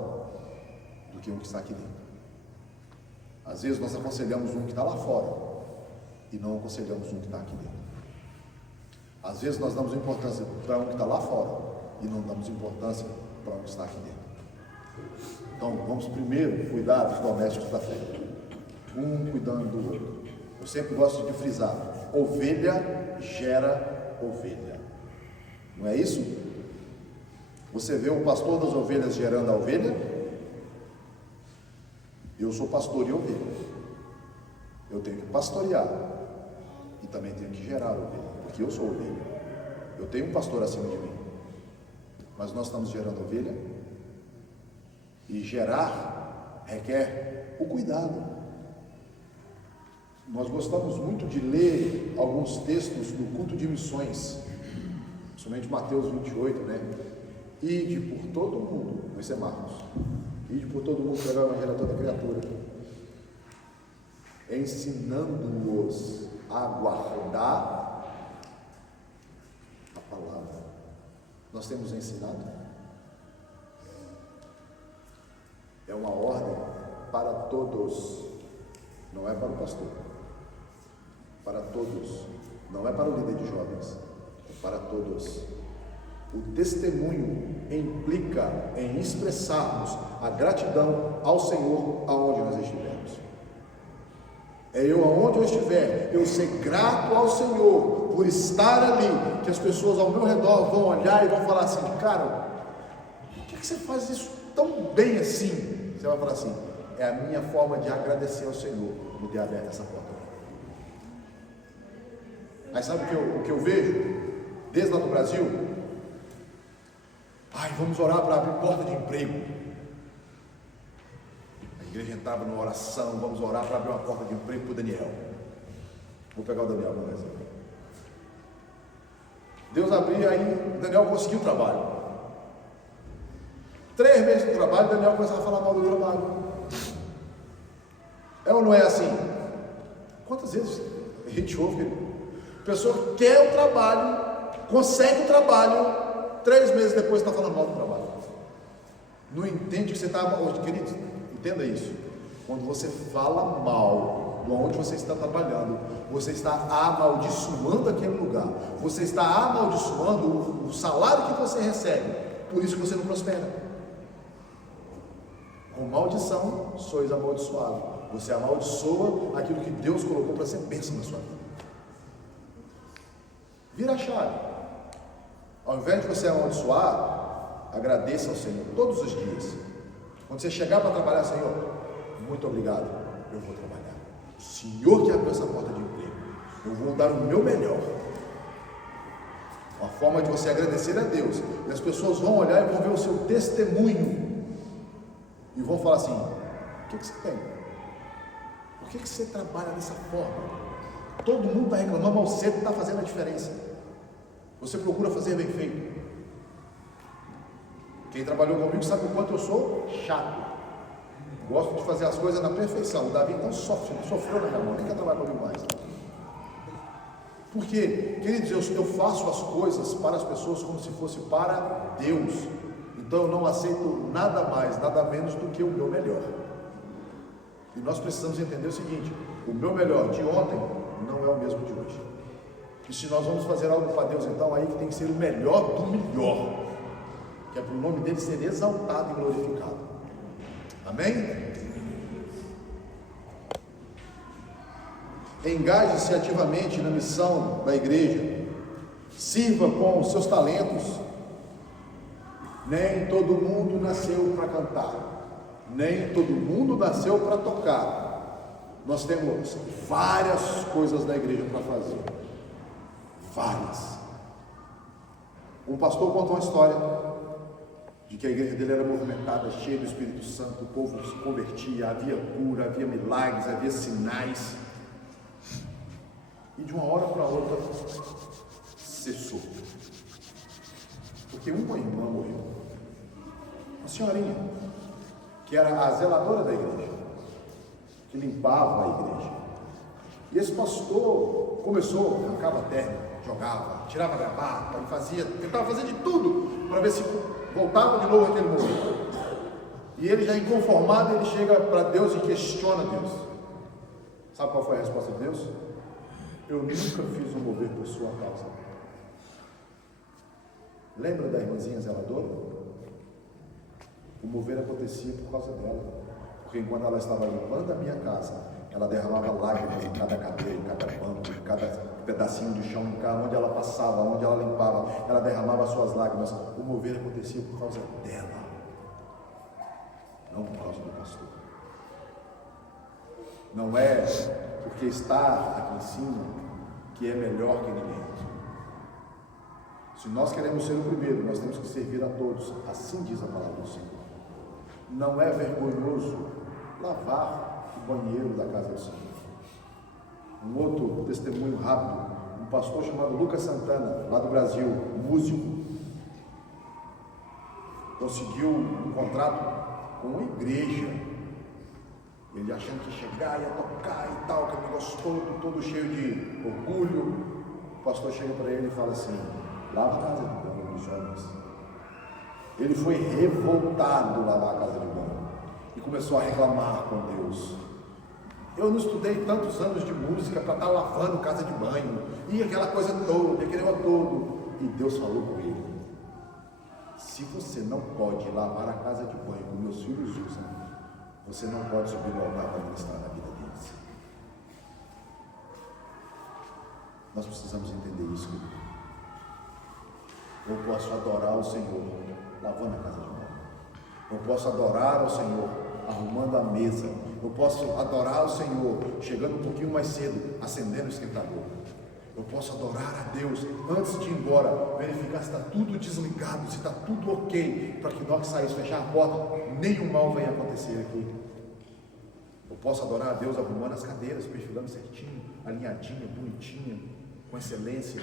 do que um que está aqui dentro. Às vezes nós aconselhamos um que está lá fora e não aconselhamos um que está aqui dentro. Às vezes nós damos importância para um que está lá fora e não damos importância para um que está aqui dentro. Então vamos primeiro cuidar dos domésticos da fé, um cuidando do outro. Eu sempre gosto de frisar: ovelha gera ovelha. Não é isso? Você vê o pastor das ovelhas gerando a ovelha? Eu sou pastor e ovelha. Eu tenho que pastorear e também tenho que gerar ovelha, porque eu sou ovelha. Eu tenho um pastor acima de mim, mas nós estamos gerando ovelha, e gerar requer o cuidado. Nós gostamos muito de ler alguns textos do culto de missões, principalmente Mateus 28, né? Ide por todo mundo, vai ser Marcos. Ide por todo mundo, pregar o evangelho a toda criatura, ensinando-os a guardar a palavra. Nós temos ensinado? É uma ordem para todos, não é para o pastor. Para todos, não é para o líder de jovens, é para todos. O testemunho implica em expressarmos a gratidão ao Senhor aonde nós estivermos. É eu aonde eu estiver, eu ser grato ao Senhor por estar ali, que as pessoas ao meu redor vão olhar e vão falar assim: cara, por que você faz isso tão bem assim? Você vai falar assim: é a minha forma de agradecer ao Senhor por ter aberto essa porta. Mas sabe o que eu vejo? Desde lá no Brasil, vamos orar para abrir porta de emprego. A igreja entrava numa oração: vamos orar para abrir uma porta de emprego para o Daniel. Vou pegar o Daniel como exemplo. Deus abriu, aí Daniel conseguiu o trabalho. 3 meses de trabalho, Daniel começava a falar mal do trabalho. É ou não é assim? Quantas vezes a gente ouve que a pessoa quer o trabalho, consegue o trabalho, 3 meses depois está falando mal do trabalho. Não entende que você está... Querido, entenda isso. Quando você fala mal de onde você está trabalhando, você está amaldiçoando aquele lugar. Você está amaldiçoando o salário que você recebe. Por isso que você não prospera. Com maldição, sois amaldiçoado. Você amaldiçoa aquilo que Deus colocou para ser bênção na sua vida. Vira a chave. Ao invés de você amaldiçoar, agradeça ao Senhor todos os dias. Quando você chegar para trabalhar: Senhor, muito obrigado, eu vou trabalhar. O Senhor que abriu essa porta de emprego, eu vou dar o meu melhor. Uma forma de você agradecer a Deus. E as pessoas vão olhar e vão ver o seu testemunho e vão falar assim: o que você tem? Por que você trabalha dessa forma? Todo mundo está reclamando, mas você está fazendo a diferença. Você procura fazer bem feito. Quem trabalhou comigo sabe o quanto eu sou chato. Gosto de fazer as coisas na perfeição. O Davi então sofreu na minha mão, nem quer trabalhar comigo mais. Porque, queridos, eu faço as coisas para as pessoas como se fosse para Deus. Então eu não aceito nada mais, nada menos do que o meu melhor. E nós precisamos entender o seguinte: o meu melhor de ontem não é o mesmo de hoje. E se nós vamos fazer algo para Deus, então aí que tem que ser o melhor do melhor, que é para o nome dele ser exaltado e glorificado. Amém? Engaje-se ativamente na missão da igreja, sirva com os seus talentos. Nem todo mundo nasceu para cantar, nem todo mundo nasceu para tocar. Nós temos várias coisas da igreja para fazer, várias. Um pastor contou uma história de que a igreja dele era movimentada, cheia do Espírito Santo, o povo se convertia, havia cura, havia milagres, havia sinais. E de uma hora para outra cessou, porque uma irmã morreu, uma senhorinha que era a zeladora da igreja, que limpava a igreja. E esse pastor começou, arrancava a terra, jogava, tirava a gravata, tentava fazer de tudo para ver se voltava de novo aquele momento. E ele, já inconformado, ele chega para Deus e questiona Deus. Sabe qual foi a resposta de Deus? Eu nunca fiz um mover por sua causa. Lembra da irmãzinha zeladora? O mover acontecia por causa dela, porque enquanto ela estava limpando a minha casa, ela derramava lágrimas em cada cadeira, em cada banco, em cada pedacinho de chão, onde ela passava, onde ela limpava, ela derramava suas lágrimas. O mover acontecia por causa dela, não por causa do pastor. Não é porque está aqui em cima que é melhor que ninguém. Se nós queremos ser o primeiro, nós temos que servir a todos. Assim diz a palavra do Senhor. Não é vergonhoso lavar o banheiro da casa do Senhor. Um outro testemunho rápido, um pastor chamado Lucas Santana, lá do Brasil, músico, conseguiu um contrato com uma igreja. Ele achando que ia chegar, ia tocar e tal, aquele negócio todo cheio de orgulho. O pastor chega para ele e fala assim: lava a casa de banho dos homens. Ele foi revoltado lavar a casa de banho e começou a reclamar com Deus. Eu não estudei tantos anos de música para estar lavando casa de banho, e aquela coisa toda, aquele negócio todo. E Deus falou com ele: se você não pode lavar a casa de banho como meus filhos usam, você não pode subir no altar para ministrar na vida deles. Nós precisamos entender isso, querido. Eu posso adorar o Senhor lavando a casa de banho. Eu posso adorar ao Senhor arrumando a mesa. Eu posso adorar ao Senhor chegando um pouquinho mais cedo, acendendo o esquentador. Eu posso adorar a Deus antes de ir embora, verificar se está tudo desligado, se está tudo ok, para que nós saímos, fechar a porta, nenhum mal venha acontecer aqui. Eu posso adorar a Deus arrumando as cadeiras, perfilando certinho, alinhadinha, bonitinha, com excelência.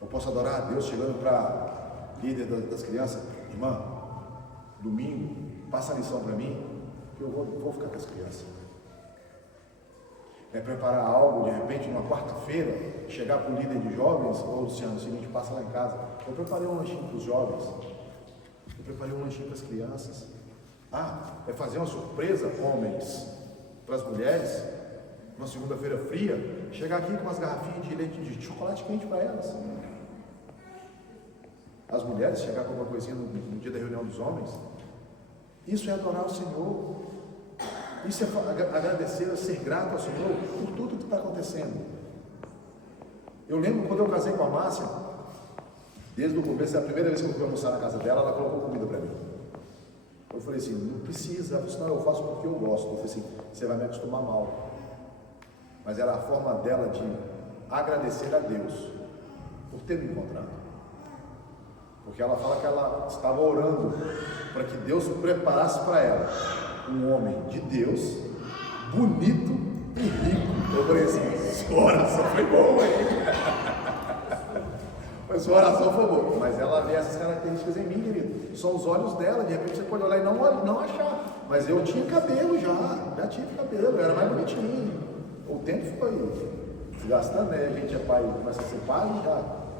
Eu posso adorar a Deus chegando para a líder das crianças: irmã, domingo, passa a lição para mim, que eu vou ficar com as crianças. É preparar algo, de repente, numa quarta-feira, chegar para o líder de jovens: ô Luciano, o seguinte, passa lá em casa, eu preparei um lanchinho para os jovens, eu preparei um lanchinho para as crianças. É fazer uma surpresa, homens, para as mulheres, uma segunda-feira fria, chegar aqui com umas garrafinhas de leite de chocolate quente para elas. As mulheres chegar com alguma coisinha no dia da reunião dos homens. Isso é adorar o Senhor. Isso é agradecer, ser grato ao Senhor por tudo que está acontecendo. Eu lembro quando eu casei com a Márcia, desde o começo, a primeira vez que eu fui almoçar na casa dela, ela colocou comida para mim. Eu falei assim: não precisa. Ela disse: não, eu faço porque eu gosto. Eu falei assim: você vai me acostumar mal. Mas era a forma dela de agradecer a Deus por ter me encontrado. Porque ela fala que ela estava orando para que Deus preparasse para ela um homem de Deus, bonito e rico. Eu falei assim: sua oração foi boa, hein? Mas sua oração foi boa. Mas ela vê essas características em mim, querido. São os olhos dela. De repente você pode olhar e não achar. Mas eu tinha cabelo já tive cabelo, eu era mais bonitinho. O tempo foi desgastando, né? A gente é pai, começa a ser pai,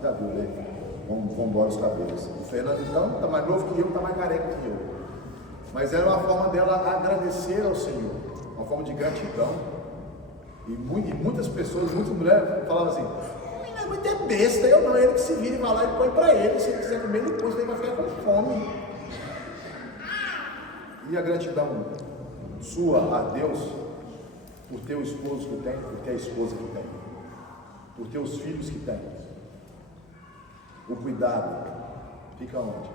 já viu, né? Vão embora os cabelos. O Fernando então está mais novo que eu, está mais careca que eu. Mas era uma forma dela agradecer ao Senhor, uma forma de gratidão. E muitas pessoas, muitas mulheres falavam assim: "Não, mas é besta, eu não, ele que se vira e vai lá e põe para ele, se ele quiser comer depois, ele vai ficar com fome." E a gratidão sua a Deus por ter o esposo que tem, por ter a esposa que tem, por ter os filhos que tem. O cuidado fica onde?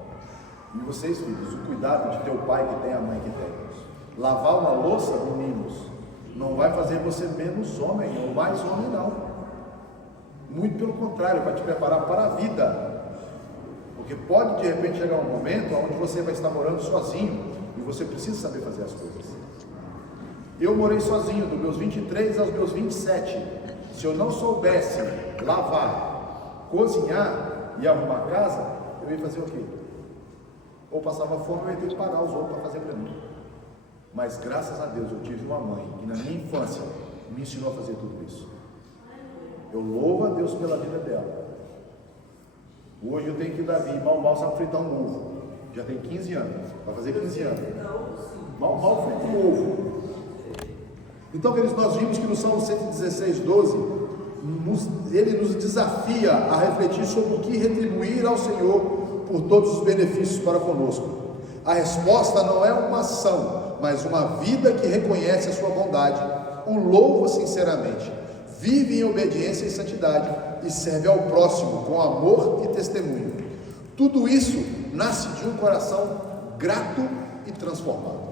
E vocês, filhos, o cuidado de ter o pai que tem, a mãe que tem. Lavar uma louça, meninos, não vai fazer você menos homem ou mais homem, não. Muito pelo contrário, vai te preparar para a vida. Porque pode de repente chegar um momento onde você vai estar morando sozinho e você precisa saber fazer as coisas. Eu morei sozinho dos meus 23 aos meus 27. Se eu não soubesse lavar, cozinhar e arrumar a casa, eu ia fazer o quê? Ou passava fome, eu ia ter que pagar os outros para fazer para mim. Mas graças a Deus eu tive uma mãe que na minha infância me ensinou a fazer tudo isso. Eu louvo a Deus pela vida dela. Hoje eu tenho que Davi, mal sabe fritar um ovo. Já tem 15 anos, vai fazer 15 anos. Mal frita um ovo. Então, queridos, nós vimos que no Salmo 116, 12, ele nos desafia a refletir sobre o que retribuir ao Senhor por todos os benefícios para conosco. A resposta não é uma ação, mas uma vida que reconhece a sua bondade, o louva sinceramente, vive em obediência e santidade e serve ao próximo com amor e testemunho. Tudo isso nasce de um coração grato e transformado.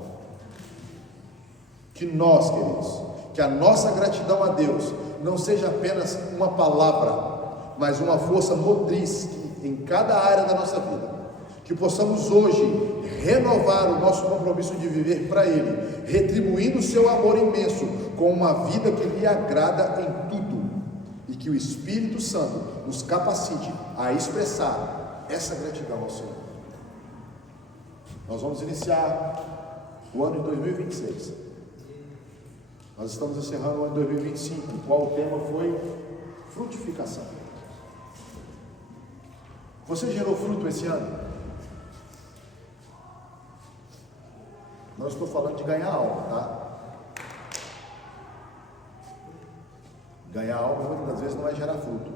Que nós, queridos, que a nossa gratidão a Deus não seja apenas uma palavra, mas uma força motriz em cada área da nossa vida. Que possamos hoje renovar o nosso compromisso de viver para Ele, retribuindo o seu amor imenso com uma vida que lhe agrada em tudo. E que o Espírito Santo nos capacite a expressar essa gratidão ao Senhor. Nós vamos iniciar o ano de 2026. Nós estamos encerrando o ano de 2025, o qual o tema foi frutificação. Você gerou fruto esse ano? Não estou falando de ganhar alma, tá? Ganhar alma muitas das vezes não é gerar fruto.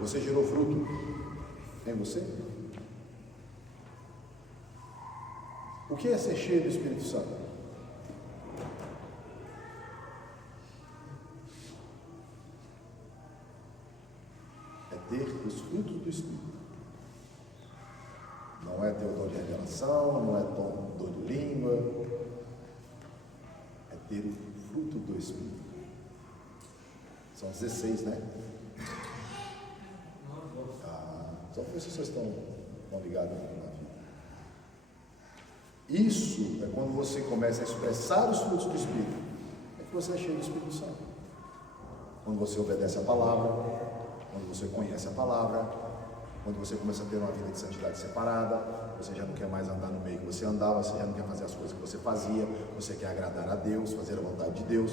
Você gerou fruto em você? O que é ser cheio do Espírito Santo? Ter os frutos do Espírito. Não é ter o dom de revelação, não é dom de língua, é ter o fruto do Espírito. São 16, né? Só por isso vocês estão ligados na vida. Isso é quando você começa a expressar os frutos do Espírito, é que você é cheio do Espírito Santo. Quando você obedece a palavra, quando você conhece a palavra, quando você começa a ter uma vida de santidade separada, você já não quer mais andar no meio que você andava, você já não quer fazer as coisas que você fazia, você quer agradar a Deus, fazer a vontade de Deus.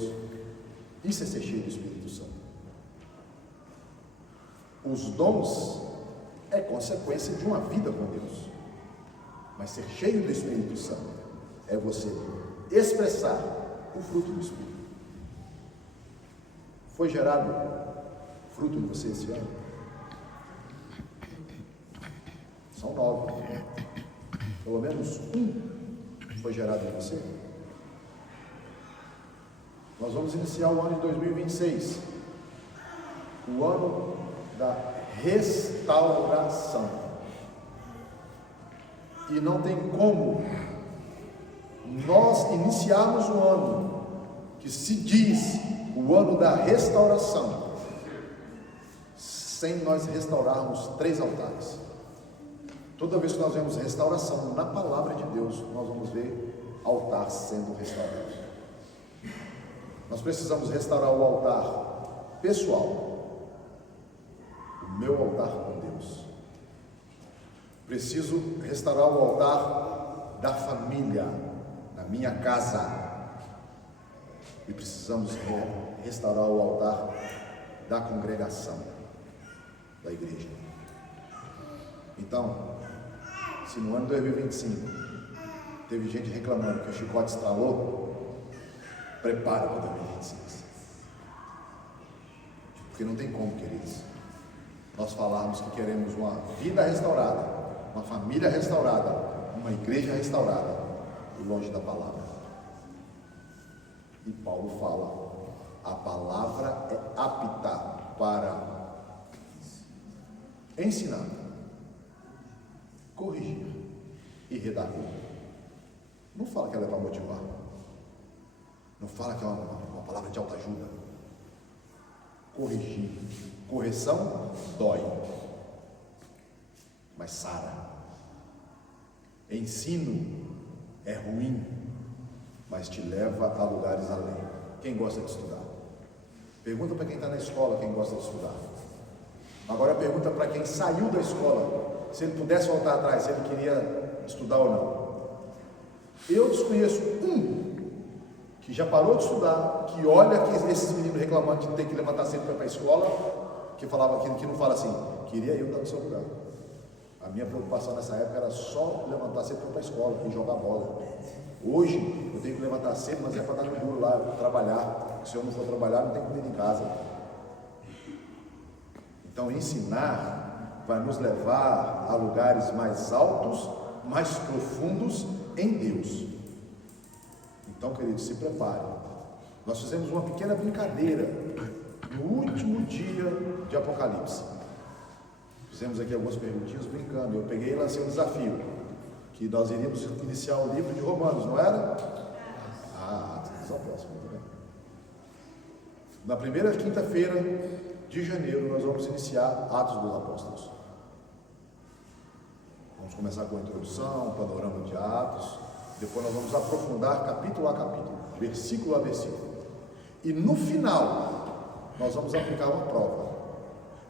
Isso é ser cheio do Espírito Santo. Os dons é consequência de uma vida com Deus, mas ser cheio do Espírito Santo é você expressar o fruto do Espírito. Foi gerado fruto em você esse ano? São 9. Pelo menos um foi gerado em você. Nós vamos iniciar o ano de 2026, o ano da restauração. E não tem como nós iniciarmos o ano que se diz o ano da restauração sem nós restaurarmos 3 altares. Toda vez que nós vemos restauração na palavra de Deus, nós vamos ver altar sendo restaurado. Nós precisamos restaurar o altar pessoal, o meu altar com Deus. Preciso restaurar o altar da família, da minha casa. E precisamos restaurar o altar da congregação. da igreja. Então, se no ano 2025 teve gente reclamando que o chicote estralou, prepara para 2026. Porque não tem como, queridos, nós falarmos que queremos uma vida restaurada, uma família restaurada, uma igreja restaurada, e longe da palavra. E Paulo fala, a palavra é apta para ensinar, corrigir e redarguir. Não fala que ela é para motivar. Não fala que é uma palavra de autoajuda. Corrigir. Correção dói, mas sara. Ensino é ruim, mas te leva a lugares além. Quem gosta de estudar? Pergunta para quem está na escola, quem gosta de estudar. Agora pergunta para quem saiu da escola, se ele pudesse voltar atrás, se ele queria estudar ou não. Eu desconheço um que já parou de estudar, que olha que esses meninos reclamando de ter que levantar cedo para ir para a escola, que falava aquilo, que não fala assim, queria eu estar no seu lugar. A minha preocupação nessa época era só levantar cedo para ir para a escola e jogar bola. Hoje eu tenho que levantar cedo, mas é para dar no duro lá, trabalhar. Se eu não for trabalhar, não tem comida em casa. Então ensinar vai nos levar a lugares mais altos, mais profundos em Deus. Então, queridos, se preparem. Nós fizemos uma pequena brincadeira no último dia de Apocalipse. Fizemos aqui algumas perguntinhas brincando. Eu peguei e lancei um desafio, que nós iríamos iniciar o livro de Romanos, não era? Só próximo, tá bem? Na primeira quinta-feira de janeiro, nós vamos iniciar Atos dos Apóstolos. Vamos começar com a introdução, panorama de Atos. Depois nós vamos aprofundar capítulo a capítulo, versículo a versículo. E no final, nós vamos aplicar uma prova.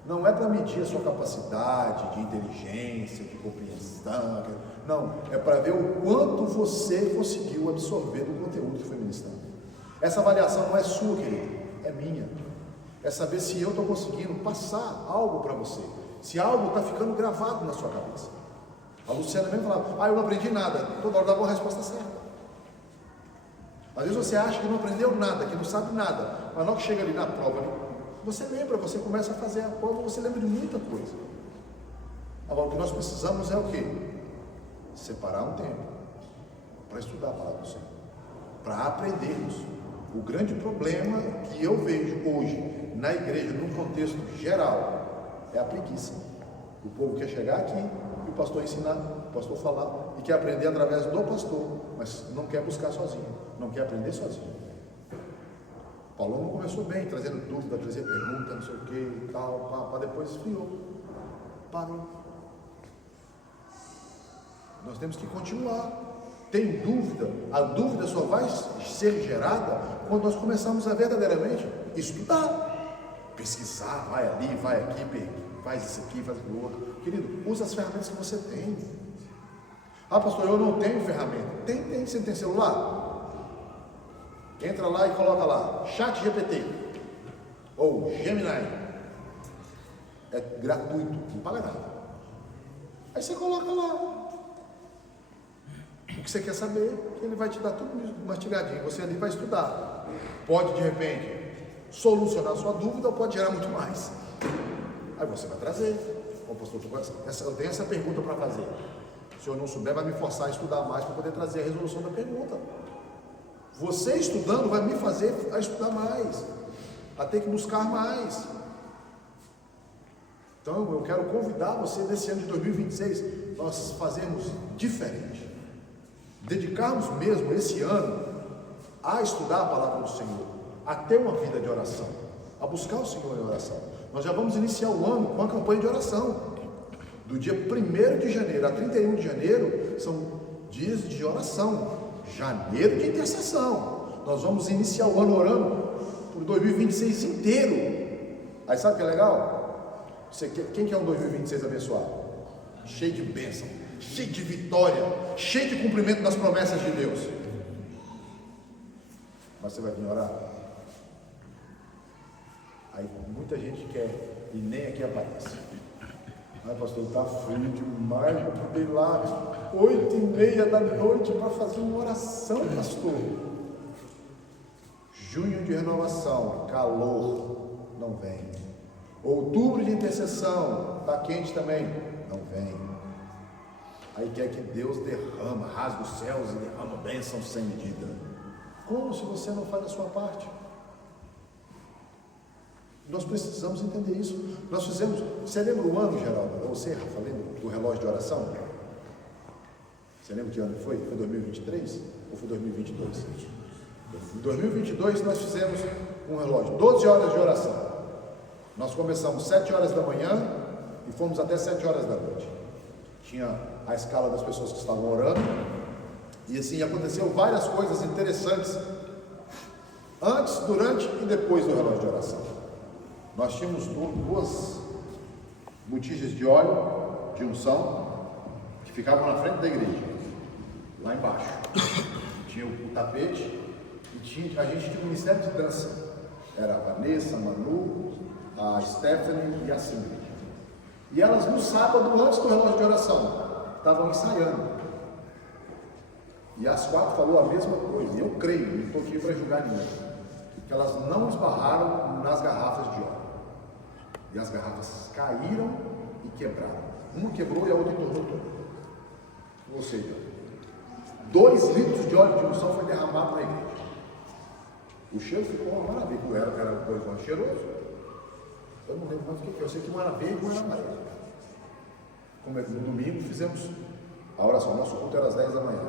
Não é para medir a sua capacidade de inteligência, de compreensão. Não, é para ver o quanto você conseguiu absorver do conteúdo que foi ministrado. Essa avaliação não é sua, querido, é minha. É saber se eu estou conseguindo passar algo para você, se algo está ficando gravado na sua cabeça. A Luciana mesmo falava, eu não aprendi nada, toda hora dava uma resposta certa. Às vezes você acha que não aprendeu nada, que não sabe nada, mas na hora que chega ali na prova, você lembra, você começa a fazer a prova, você lembra de muita coisa. Agora, o que nós precisamos é o quê? Separar um tempo para estudar a palavra do Senhor, para aprendermos. O grande problema que eu vejo hoje na igreja, num contexto geral, é a preguiça. O povo quer chegar aqui e o pastor ensinar, o pastor falar, e quer aprender através do pastor, mas não quer buscar sozinho, não quer aprender sozinho. Paulo não começou bem, trazendo dúvida, trazendo pergunta, não sei o que e tal, depois esfriou, parou. Nós temos que continuar. Tem dúvida? A dúvida só vai ser gerada quando nós começarmos a verdadeiramente estudar, pesquisar, vai ali, vai aqui, faz isso aqui, faz aquilo outro. Querido, usa as ferramentas que você tem. Pastor, eu não tenho ferramenta. Tem, você tem celular? Entra lá e coloca lá, ChatGPT ou Gemini. É gratuito, não paga nada. Aí você coloca lá o que você quer saber, ele vai te dar tudo mastigadinho, você ali vai estudar. Pode de repente solucionar a sua dúvida ou pode gerar muito mais. Aí você vai trazer. Pastor, eu tenho essa pergunta para fazer. Se eu não souber, vai me forçar a estudar mais para poder trazer a resolução da pergunta. Você estudando vai me fazer a estudar mais, a ter que buscar mais. Então eu quero convidar você nesse ano de 2026, nós fazermos diferente. Dedicarmos mesmo esse ano a estudar a palavra do Senhor, a ter uma vida de oração, a buscar o Senhor em oração. Nós já vamos iniciar o ano com a campanha de oração. Do dia 1º de janeiro a 31 de janeiro são dias de oração, janeiro de intercessão. Nós vamos iniciar o ano orando por 2026 inteiro. Aí sabe o que é legal? Quem quer um 2026 abençoado? Cheio de bênção, cheio de vitória, cheio de cumprimento das promessas de Deus. Mas você vai vir orar? Aí muita gente quer e nem aqui aparece. Ai, pastor, está frio demais, eu acordei lá 8h30 da noite para fazer uma oração, pastor. Junho de renovação, calor, não vem. Outubro de intercessão, está quente também, não vem. Aí quer que Deus derrama, rasga os céus e derrama bênção sem medida. Como se você não faz a sua parte? Nós precisamos entender isso. Nós fizemos, você lembra o ano, Geraldo? Você, Rafa, lembra do relógio de oração? Você lembra que ano foi? Foi 2023 ou foi 2022? Em 2022 nós fizemos um relógio, 12 horas de oração. Nós começamos 7 horas da manhã e fomos até 7 horas da noite. Tinha a escala das pessoas que estavam orando. E assim aconteceu várias coisas interessantes antes, durante e depois do relógio de oração. Nós tínhamos 2 botijas de óleo de unção que ficavam na frente da igreja, lá embaixo. Tinha o tapete e a gente tinha um ministério de dança. Era a Vanessa, a Manu, a Stephanie e a Cindy. E elas no sábado, antes do relógio de oração, estavam ensaiando. E as 4 falou a mesma coisa. E eu creio, não estou aqui para julgar ninguém, que elas não esbarraram nas garrafas de óleo. E as garrafas caíram e quebraram. Uma quebrou e a outra tornou toda. Ou seja, 2 litros de óleo de unção foi derramado na igreja. O cheiro ficou uma maravilha. Era coisa cheiroso. Eu não lembro quanto que é. Eu sei que uma era verde e uma era amarela. Como é que no domingo fizemos a oração. Nosso culto era às 10 da manhã.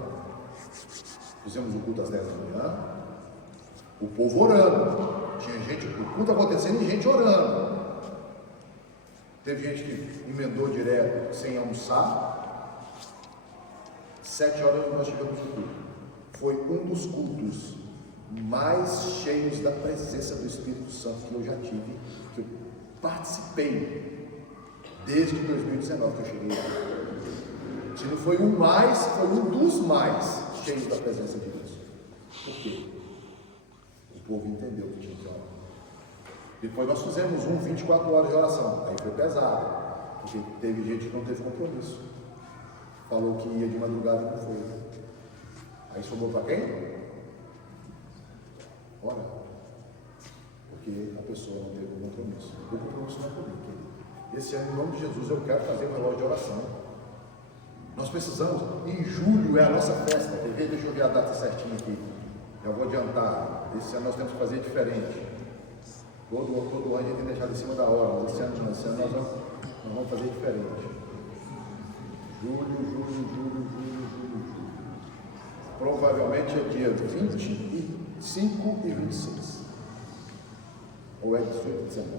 Fizemos o culto às 10 da manhã. O povo orando. Tinha gente, o culto acontecendo e gente orando. Teve gente que emendou direto sem almoçar. 7 horas nós chegamos no culto. Foi um dos cultos mais cheios da presença do Espírito Santo que eu já tive, que eu participei desde 2019 que eu cheguei lá. Se não foi um mais, foi um dos mais cheios da presença de Deus. Por quê? O povo entendeu que tinha que orar. Depois nós fizemos 24 horas de oração. Aí foi pesado, porque teve gente que não teve compromisso. Falou que ia de madrugada e não foi. Aí sobrou para quem? Ora, porque a pessoa não teve um compromisso. O compromisso não é comigo, querido. Esse ano, em nome de Jesus, eu quero fazer um relógio de oração. Nós precisamos, em julho é a nossa festa. Deixa eu ver a data certinha aqui. Eu vou adiantar. Esse ano nós temos que fazer diferente. Todo ano a gente tem deixado em cima da hora, mas esse ano nós vamos fazer diferente. Julho. Provavelmente é dia 25 e 26. Ou é 18 e 19?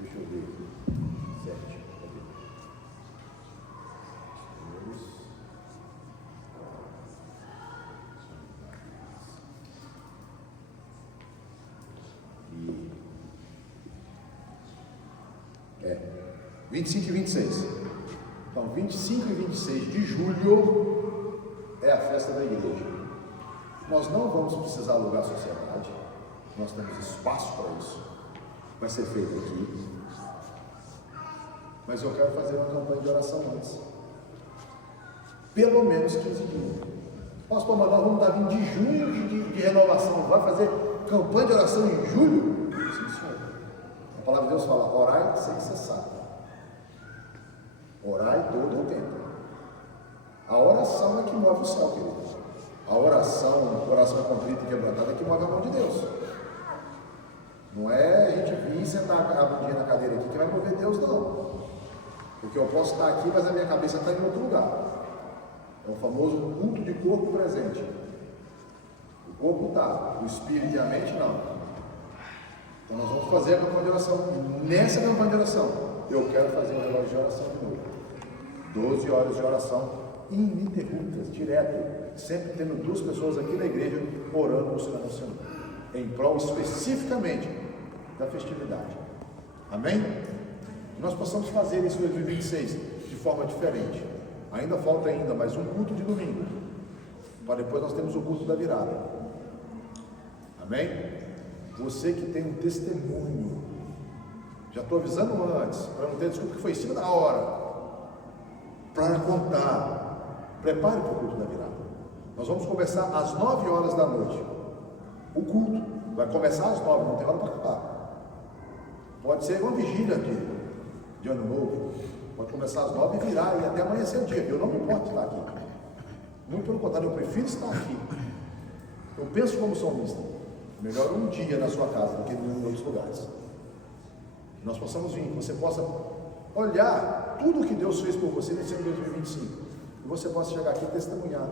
Deixa eu ver. 7. É 25 e 26. Então, 25 e 26 de julho é a festa da igreja. Nós não vamos precisar alugar a sociedade, nós temos espaço para isso, vai ser feito aqui. Mas eu quero fazer uma campanha de oração antes, pelo menos 15 dias. Pastor, mas nós vamos estar vindo de junho de renovação, vai fazer campanha de oração em julho? Sim, senhor. A palavra de Deus fala: orai sem cessar. Orai todo o tempo. A oração é que move o céu, querido. A oração, o coração contrito e quebrantado é que move a mão de Deus. Não é a gente vir e sentar a bundinha na cadeira aqui que vai mover Deus, não. Porque eu posso estar aqui, mas a minha cabeça está em outro lugar. É o famoso culto de corpo presente. O corpo está, o espírito e a mente não. Então nós vamos fazer a campanha de oração. Nessa campanha de oração, eu quero fazer um relógio de oração de novo. 12 horas de oração ininterruptas, direto, sempre tendo 2 pessoas aqui na igreja orando, buscando o Senhor, em prol especificamente da festividade. Amém? Nós possamos fazer isso em 2026 de forma diferente. Ainda falta mais um culto de domingo, para depois nós temos o culto da virada. Amém? Você que tem um testemunho, já estou avisando antes, para não ter desculpa que foi em cima da hora. para contar. Prepare para o culto da virada. Nós vamos começar às 9 horas da noite. O culto vai começar às 9, não tem hora para acabar. Pode ser uma vigília de ano novo. Pode começar às 9 e virar e até amanhecer o dia. Eu não me importo de estar aqui. Muito pelo contrário, eu prefiro estar aqui. Eu penso como salmista. Melhor um dia na sua casa do que em outros lugares. Que nós possamos vir, que você possa olhar tudo o que Deus fez por você nesse ano de 2025. E você possa chegar aqui e testemunhar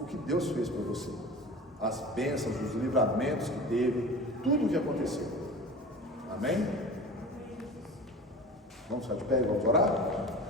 o que Deus fez por você. As bênçãos, os livramentos que teve, tudo o que aconteceu. Amém? Vamos ficar de pé e vamos orar?